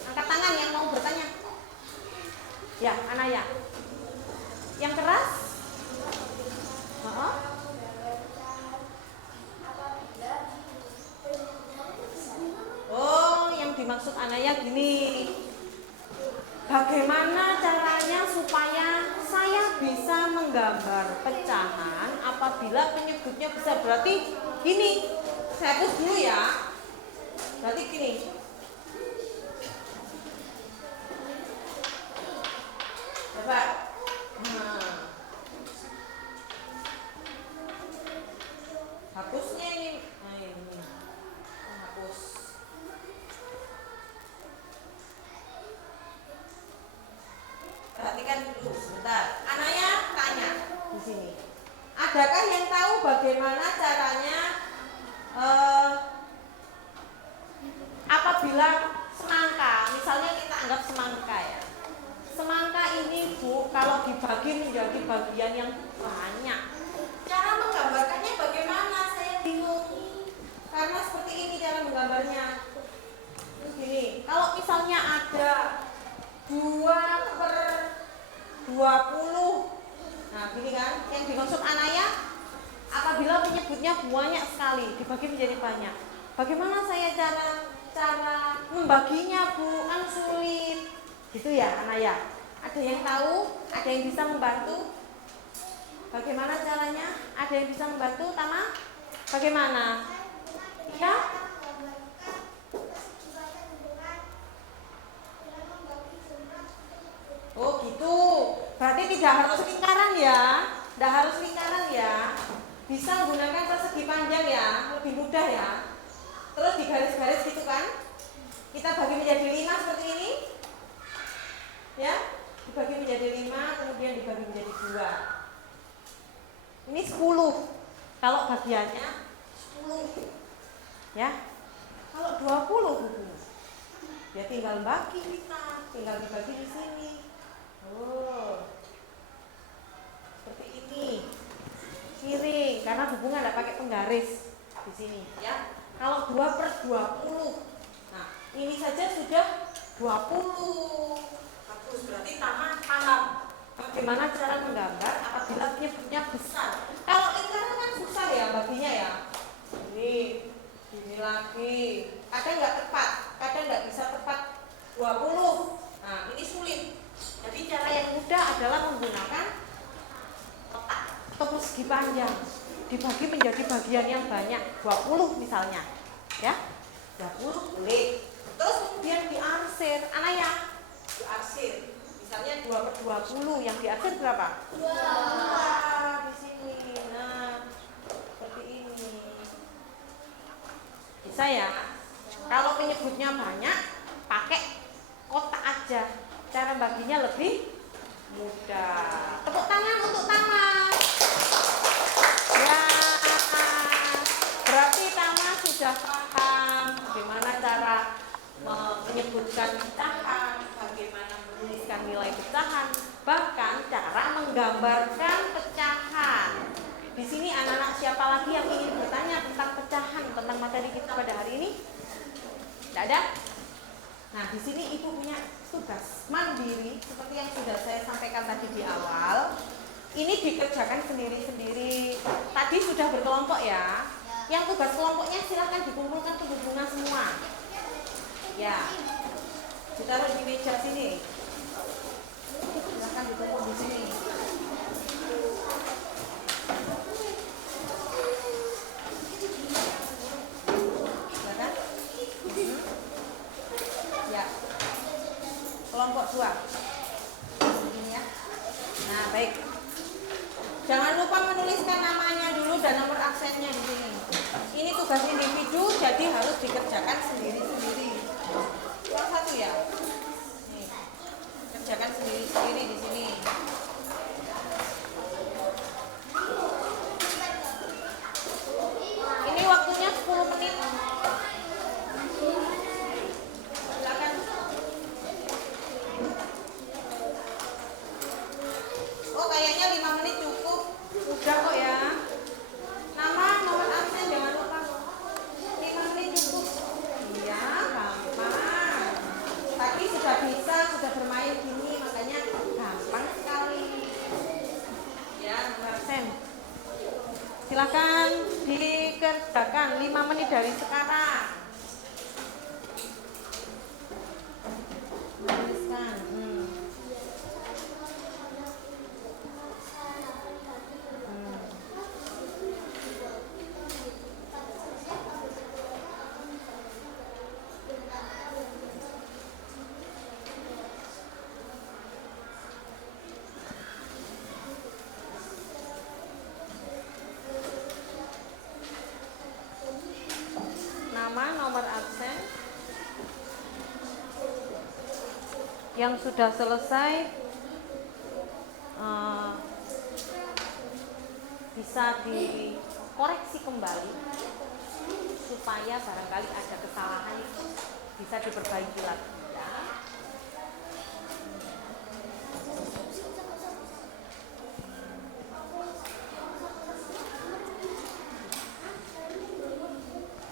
Angkat tangan yang mau bertanya. Ya, Anaya. Yang keras? Oh, yang dimaksud Anaya gini. Bagaimana caranya supaya saya bisa menggambar pecahan apabila penyebutnya besar? Berarti gini, saya hapus dulu ya. Berarti gini. Coba. Hapusnya ini. Nah, ini. Hapus. Perhatikan dulu sebentar. Anaya tanya di sini. Adakah yang tahu bagaimana caranya apabila semangka, misalnya kita anggap semangka ya. Semangka ini Bu, kalau dibagi menjadi bagian yang banyak, cara menggambarkannya bagaimana? Saya bingung. Karena seperti ini cara menggambarnya. Terus gini, kalau misalnya ada 2/20. Nah, gini kan, yang dimaksud Anaya apabila menyebutnya banyak sekali, dibagi menjadi banyak. Bagaimana saya cara membaginya Bu? Kan sulit. Gitu ya, Anaya. Ada yang tahu? Ada yang bisa membantu? Bagaimana caranya? Ada yang bisa membantu? Tama? Bagaimana? Ya? Oh gitu. Berarti tidak harus lingkaran ya. Tidak harus lingkaran ya. Bisa menggunakan persegi panjang ya. Lebih mudah ya. Terus di garis-garis gitu kan. Kita bagi menjadi 5 seperti ini. Ya. Dibagi menjadi 5, kemudian dibagi menjadi 2. Ini 10. Kalau bagiannya 10. Ya. Kalau 20 Bu. Ya tinggal bagi kita. Tinggal dibagi di sini. Oh, seperti ini, miring karena hubungan tidak pakai penggaris di sini, ya. Kalau 2/20, nah ini saja sudah 20. Bagus, berarti paham bagaimana cara menggambar apabila penyebutnya besar. Kalau lingkaran kan susah ya baginya ya. Ini lagi, kadang nggak tepat, kadang nggak bisa tepat 20. Nah ini sulit. Jadi cara yang mudah adalah menggunakan kotak atau persegi panjang, dibagi menjadi bagian yang banyak, 20 misalnya, ya, 20 boleh. Terus kemudian diarsir, Anaya, diarsir, misalnya 2/20, yang diarsir berapa? 2 di sini. Nah, seperti ini. Bisa ya? Kalau penyebutnya banyak, pakai kotak aja. Cara baginya lebih mudah. Tepuk tangan untuk Tama. Ya, berarti Tama sudah paham bagaimana cara menyebutkan pecahan, bagaimana menuliskan nilai pecahan, bahkan cara menggambarkan pecahan. Di sini anak-anak siapa lagi yang ingin bertanya tentang pecahan, tentang materi kita pada hari ini? Tidak ada? Nah, di sini ibu punya tugas mandiri seperti yang sudah saya sampaikan tadi di awal. Ini dikerjakan sendiri-sendiri. Tadi sudah berkelompok ya. Yang tugas kelompoknya silahkan dikumpulkan ke bunga semua. Ya, ditaruh di meja sini. Silahkan ditumpuk di sini. Silahkan. Ya. Kelompok 2. Ini ya. Nah, baik. Jangan lupa menuliskan namanya dulu dan nomor absennya di sini. Ini tugas individu, jadi harus dikerjakan sendiri-sendiri. Yang satu ya. Nih. Kerjakan sendiri-sendiri di sini. Ini waktunya 10 menit. Silakan. Oh, kayaknya 5 menit cukup. Udah kok ya. Nama, nomor absen jangan lupa. 5 menit cukup. Iya, gampang. Tadi sudah bisa, sudah bermain gini, makanya gampang sekali. Ya, nomor absen. Silakan dikerjakan 5 menit dari sekarang. Menuliskan. Nama, nomor absen. Yang sudah selesai bisa dikoreksi kembali supaya barangkali ada kesalahan itu bisa diperbaiki lagi ya.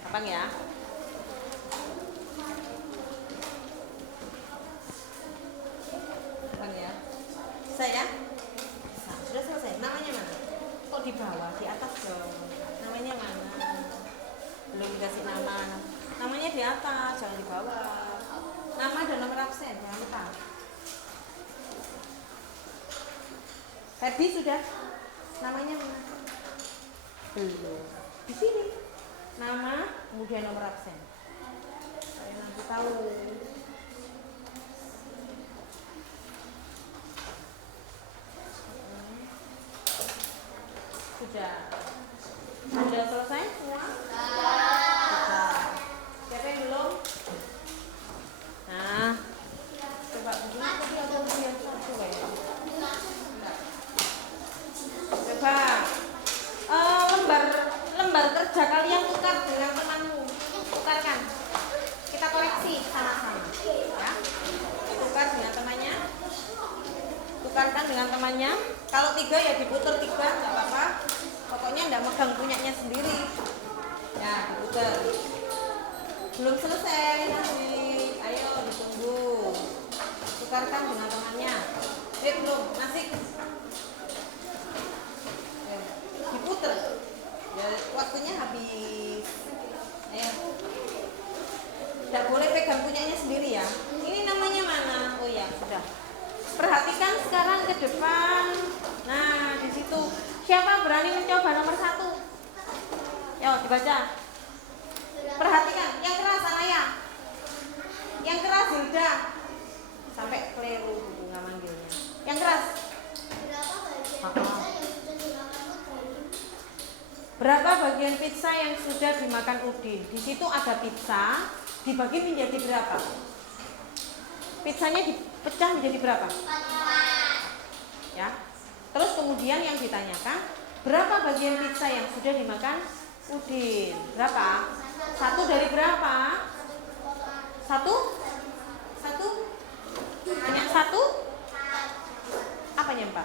Gampang ya. Gampang ya. Bisa ya? Bisa. Sudah selesai. Namanya mana? Kok di bawah? Di atas dong. Namanya mana? Belum dikasih nama. Namanya di atas, jangan di bawah. Nama dan nomor absen, jangan lupa. Ferdi sudah? Namanya mana? Belum. Di sini. Nama, kemudian nomor absen. Saya nanti tahu. Sudah. Sudah selesai semua? Sudah. Siapa yang belum? Nah, coba begini tadi ada ujian satu ya. Coba lembar kerja kalian tukar dengan temanmu. Tukarkan. Kita koreksi sama-sama. Ya. Tukar dengan temannya. Tukarkan dengan temannya. Kalau 3 ya diputar 3, nggak apa-apa. Pokoknya nggak megang punyanya sendiri. Ya, diputar. Belum selesai nanti. Ayo ditunggu. Tukarkan dengan temannya. Belum, masih. Ya, diputar. Ya, waktunya habis. Ayo. Tidak boleh pegang punyanya sendiri ya. Ini namanya mana? Oh ya, sudah. Perhatikan sekarang ke depan. Nah, di situ. Siapa berani mencoba nomor 1? Yo, dibaca. Perhatikan, yang keras Anaya. Yang keras Hilda. Sampai keliru bunga manggilnya. Yang keras. Berapa bagian pizza yang sudah dimakan Udin? Di situ ada pizza, dibagi menjadi berapa? Pizzanya dipecah menjadi berapa? 4. Ya. Terus kemudian yang ditanyakan, berapa bagian pizza yang sudah dimakan Udin? Berapa? 1 dari berapa? 1? Hanya 1? Apanya 4?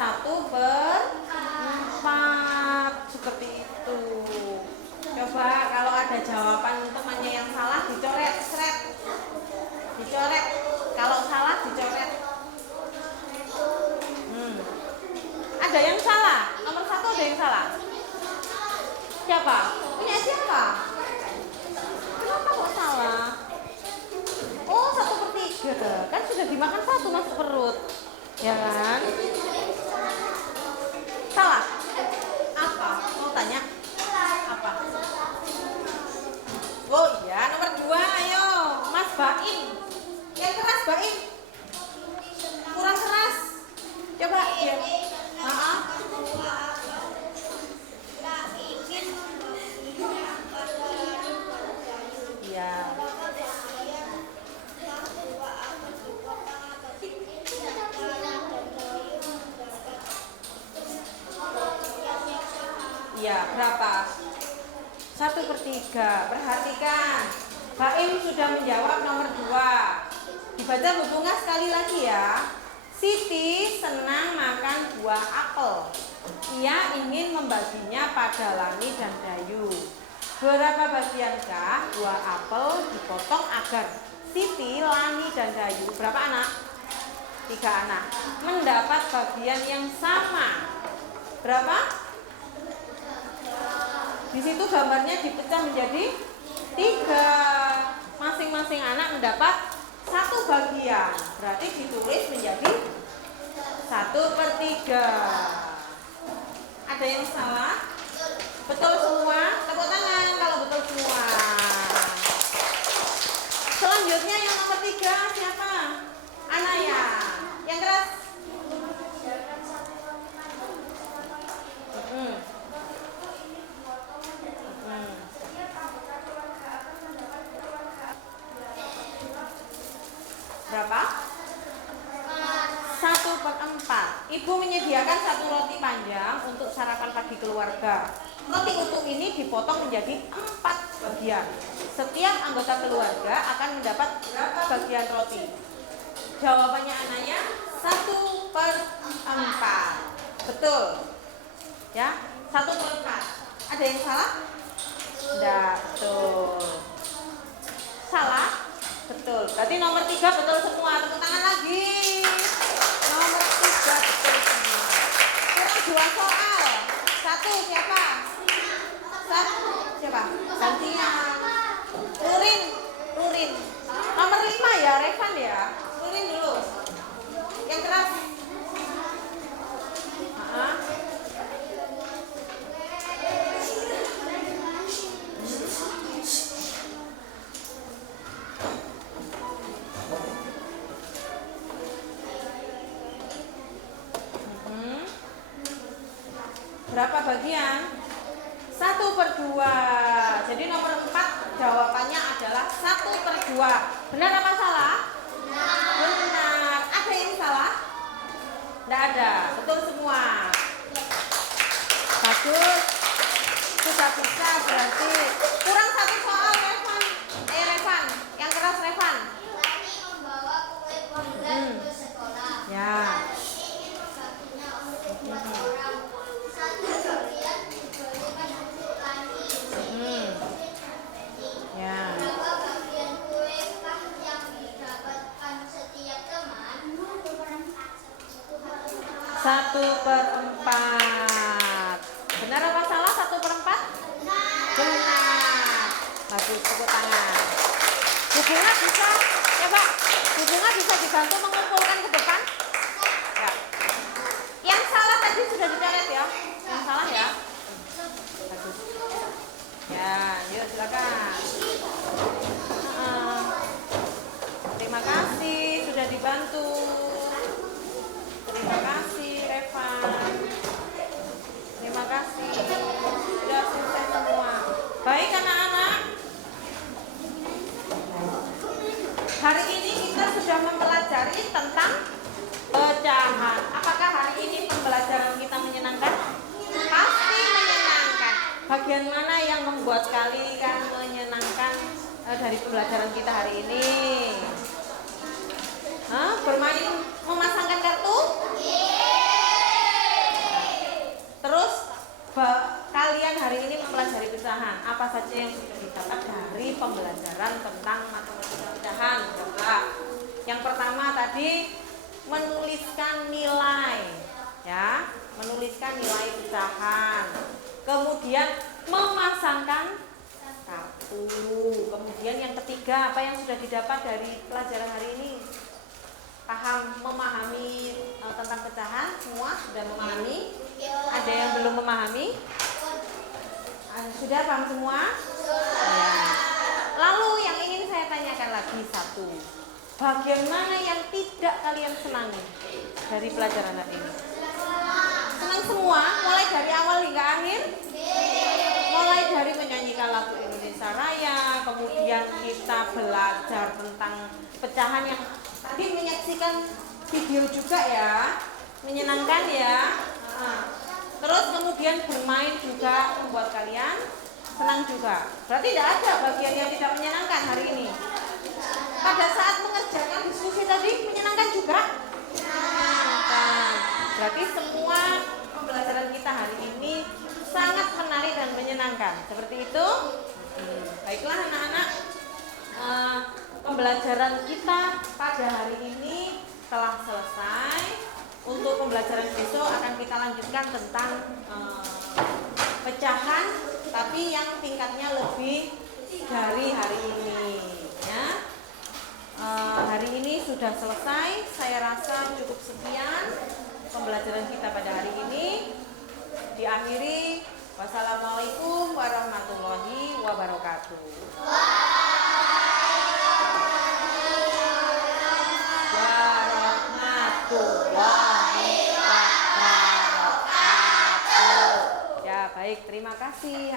1/4. Seperti itu. Coba kalau ada jawaban temannya yang salah dicoret, seret. Dicoret. Kalau salah dicoret. Ada yang salah. Nomor 1 ada yang salah. Siapa? Punya siapa? Kenapa kok salah? Oh, 1/3. Kan sudah dimakan 1 masuk perut. Ya kan? Salah? Apa? Mau tanya? Apa? Oh iya, nomor 2. Ayo, Mas Baim. Yang keras, Baim. Kurang keras. Coba ya. Iya. Iya, berapa? 1/3. Perhatikan. Baim sudah menjawab nomor 2. Dibaca Bu Bunga sekali lagi ya. Siti senang makan buah apel. Ia ingin membaginya pada Lani dan Dayu. Berapa bagiankah buah apel dipotong agar Siti, Lani, dan Dayu, berapa anak? 3 anak, mendapat bagian yang sama. Berapa? Di situ gambarnya dipecah menjadi 3. Masing-masing anak mendapat 1 bagian. Berarti ditulis menjadi 1/3. Ada yang salah? Betul semua? Tepuk tangan kalau betul semua. Selanjutnya yang nomor 3 siapa? Anaya. Yang keras? Berapa? 1/4. Ibu menyediakan 1 roti panjang untuk sarapan pagi keluarga. Roti utuh ini dipotong menjadi 4 bagian. Setiap anggota keluarga akan mendapat berapa bagian roti? Jawabannya Anaya 1/4. Betul. Ya, 1/4. Ada yang salah? Tidak, betul. Salah? Betul. Berarti nomor 3 betul semua. Tepuk tangan lagi. Nomor 3 betul semua. Kurang 2 soal. 1 siapa? 1 siapa? Gantian. Rurin. Nomor 5 ya, Revan ya. Rurin dulu. Yang keras. Berapa bagian? 1/2. Jadi nomor 4 jawabannya adalah 1/2. Benar apa salah? Benar. Ada yang salah? Tidak ada. Betul semua. Bagus. Sudah bisa berarti. Kurang 1 soal, Revan. Revan. Yang keras, Revan. Lani membawa kue pondan ke sekolah. Ya. Ya. Berapa bagian kue kah yang didapatkan setiap teman? 1/4. Benar apa salah 1/4? Benar. Bagus, tepuk tangan. Bu Bunga bisa, coba. Bu Bunga bisa dibantu mengumpulkan ke depan? Ya. Yang salah tadi sudah dicoret ya? Yang salah ya? Bagus. Ya, yuk silakan. Terima kasih sudah dibantu. Terima kasih Revan. Terima kasih. Sudah selesai semua. Baik anak-anak. Hari ini kita sudah mempelajari tentang pecahan. Apakah hari ini pembelajaran kita menyenangkan? Pasti menyenangkan. Bagian mana yang membuat kalian menyenangkan dari pembelajaran kita hari ini? Bermain memasangkan kartu? saja yang sudah didapat dari pembelajaran tentang matematika pecahan? Coba. Yang pertama tadi menuliskan nilai, ya, menuliskan nilai pecahan. Kemudian memasangkan kartu. Kemudian yang ketiga, apa yang sudah didapat dari pelajaran hari ini? Paham, memahami tentang pecahan? Semua sudah memahami? Ada yang belum memahami? Sudah paham semua? Ya. Lalu yang ingin saya tanyakan lagi satu, bagian mana yang tidak kalian senangi dari pelajaran hari ini? Senang semua, mulai dari awal hingga akhir? Mulai dari menyanyikan lagu Indonesia Raya, kemudian kita belajar tentang pecahan yang tadi menyaksikan video juga ya, menyenangkan ya. Terus kemudian bermain juga membuat kalian senang juga. Berarti tidak ada bagian yang tidak menyenangkan hari ini. Pada saat mengerjakan diskusi tadi menyenangkan juga? Menyenangkan. Berarti semua pembelajaran kita hari ini sangat menarik dan menyenangkan. Seperti itu. Baiklah anak-anak, pembelajaran kita pada hari ini telah selesai. Untuk pembelajaran besok akan kita lanjutkan tentang pecahan, tapi yang tingkatnya lebih dari hari ini. Ya. Hari ini sudah selesai. Saya rasa cukup sekian pembelajaran kita pada hari ini. Diakhiri, wassalamualaikum warahmatullahi wabarakatuh. Baik, terima kasih.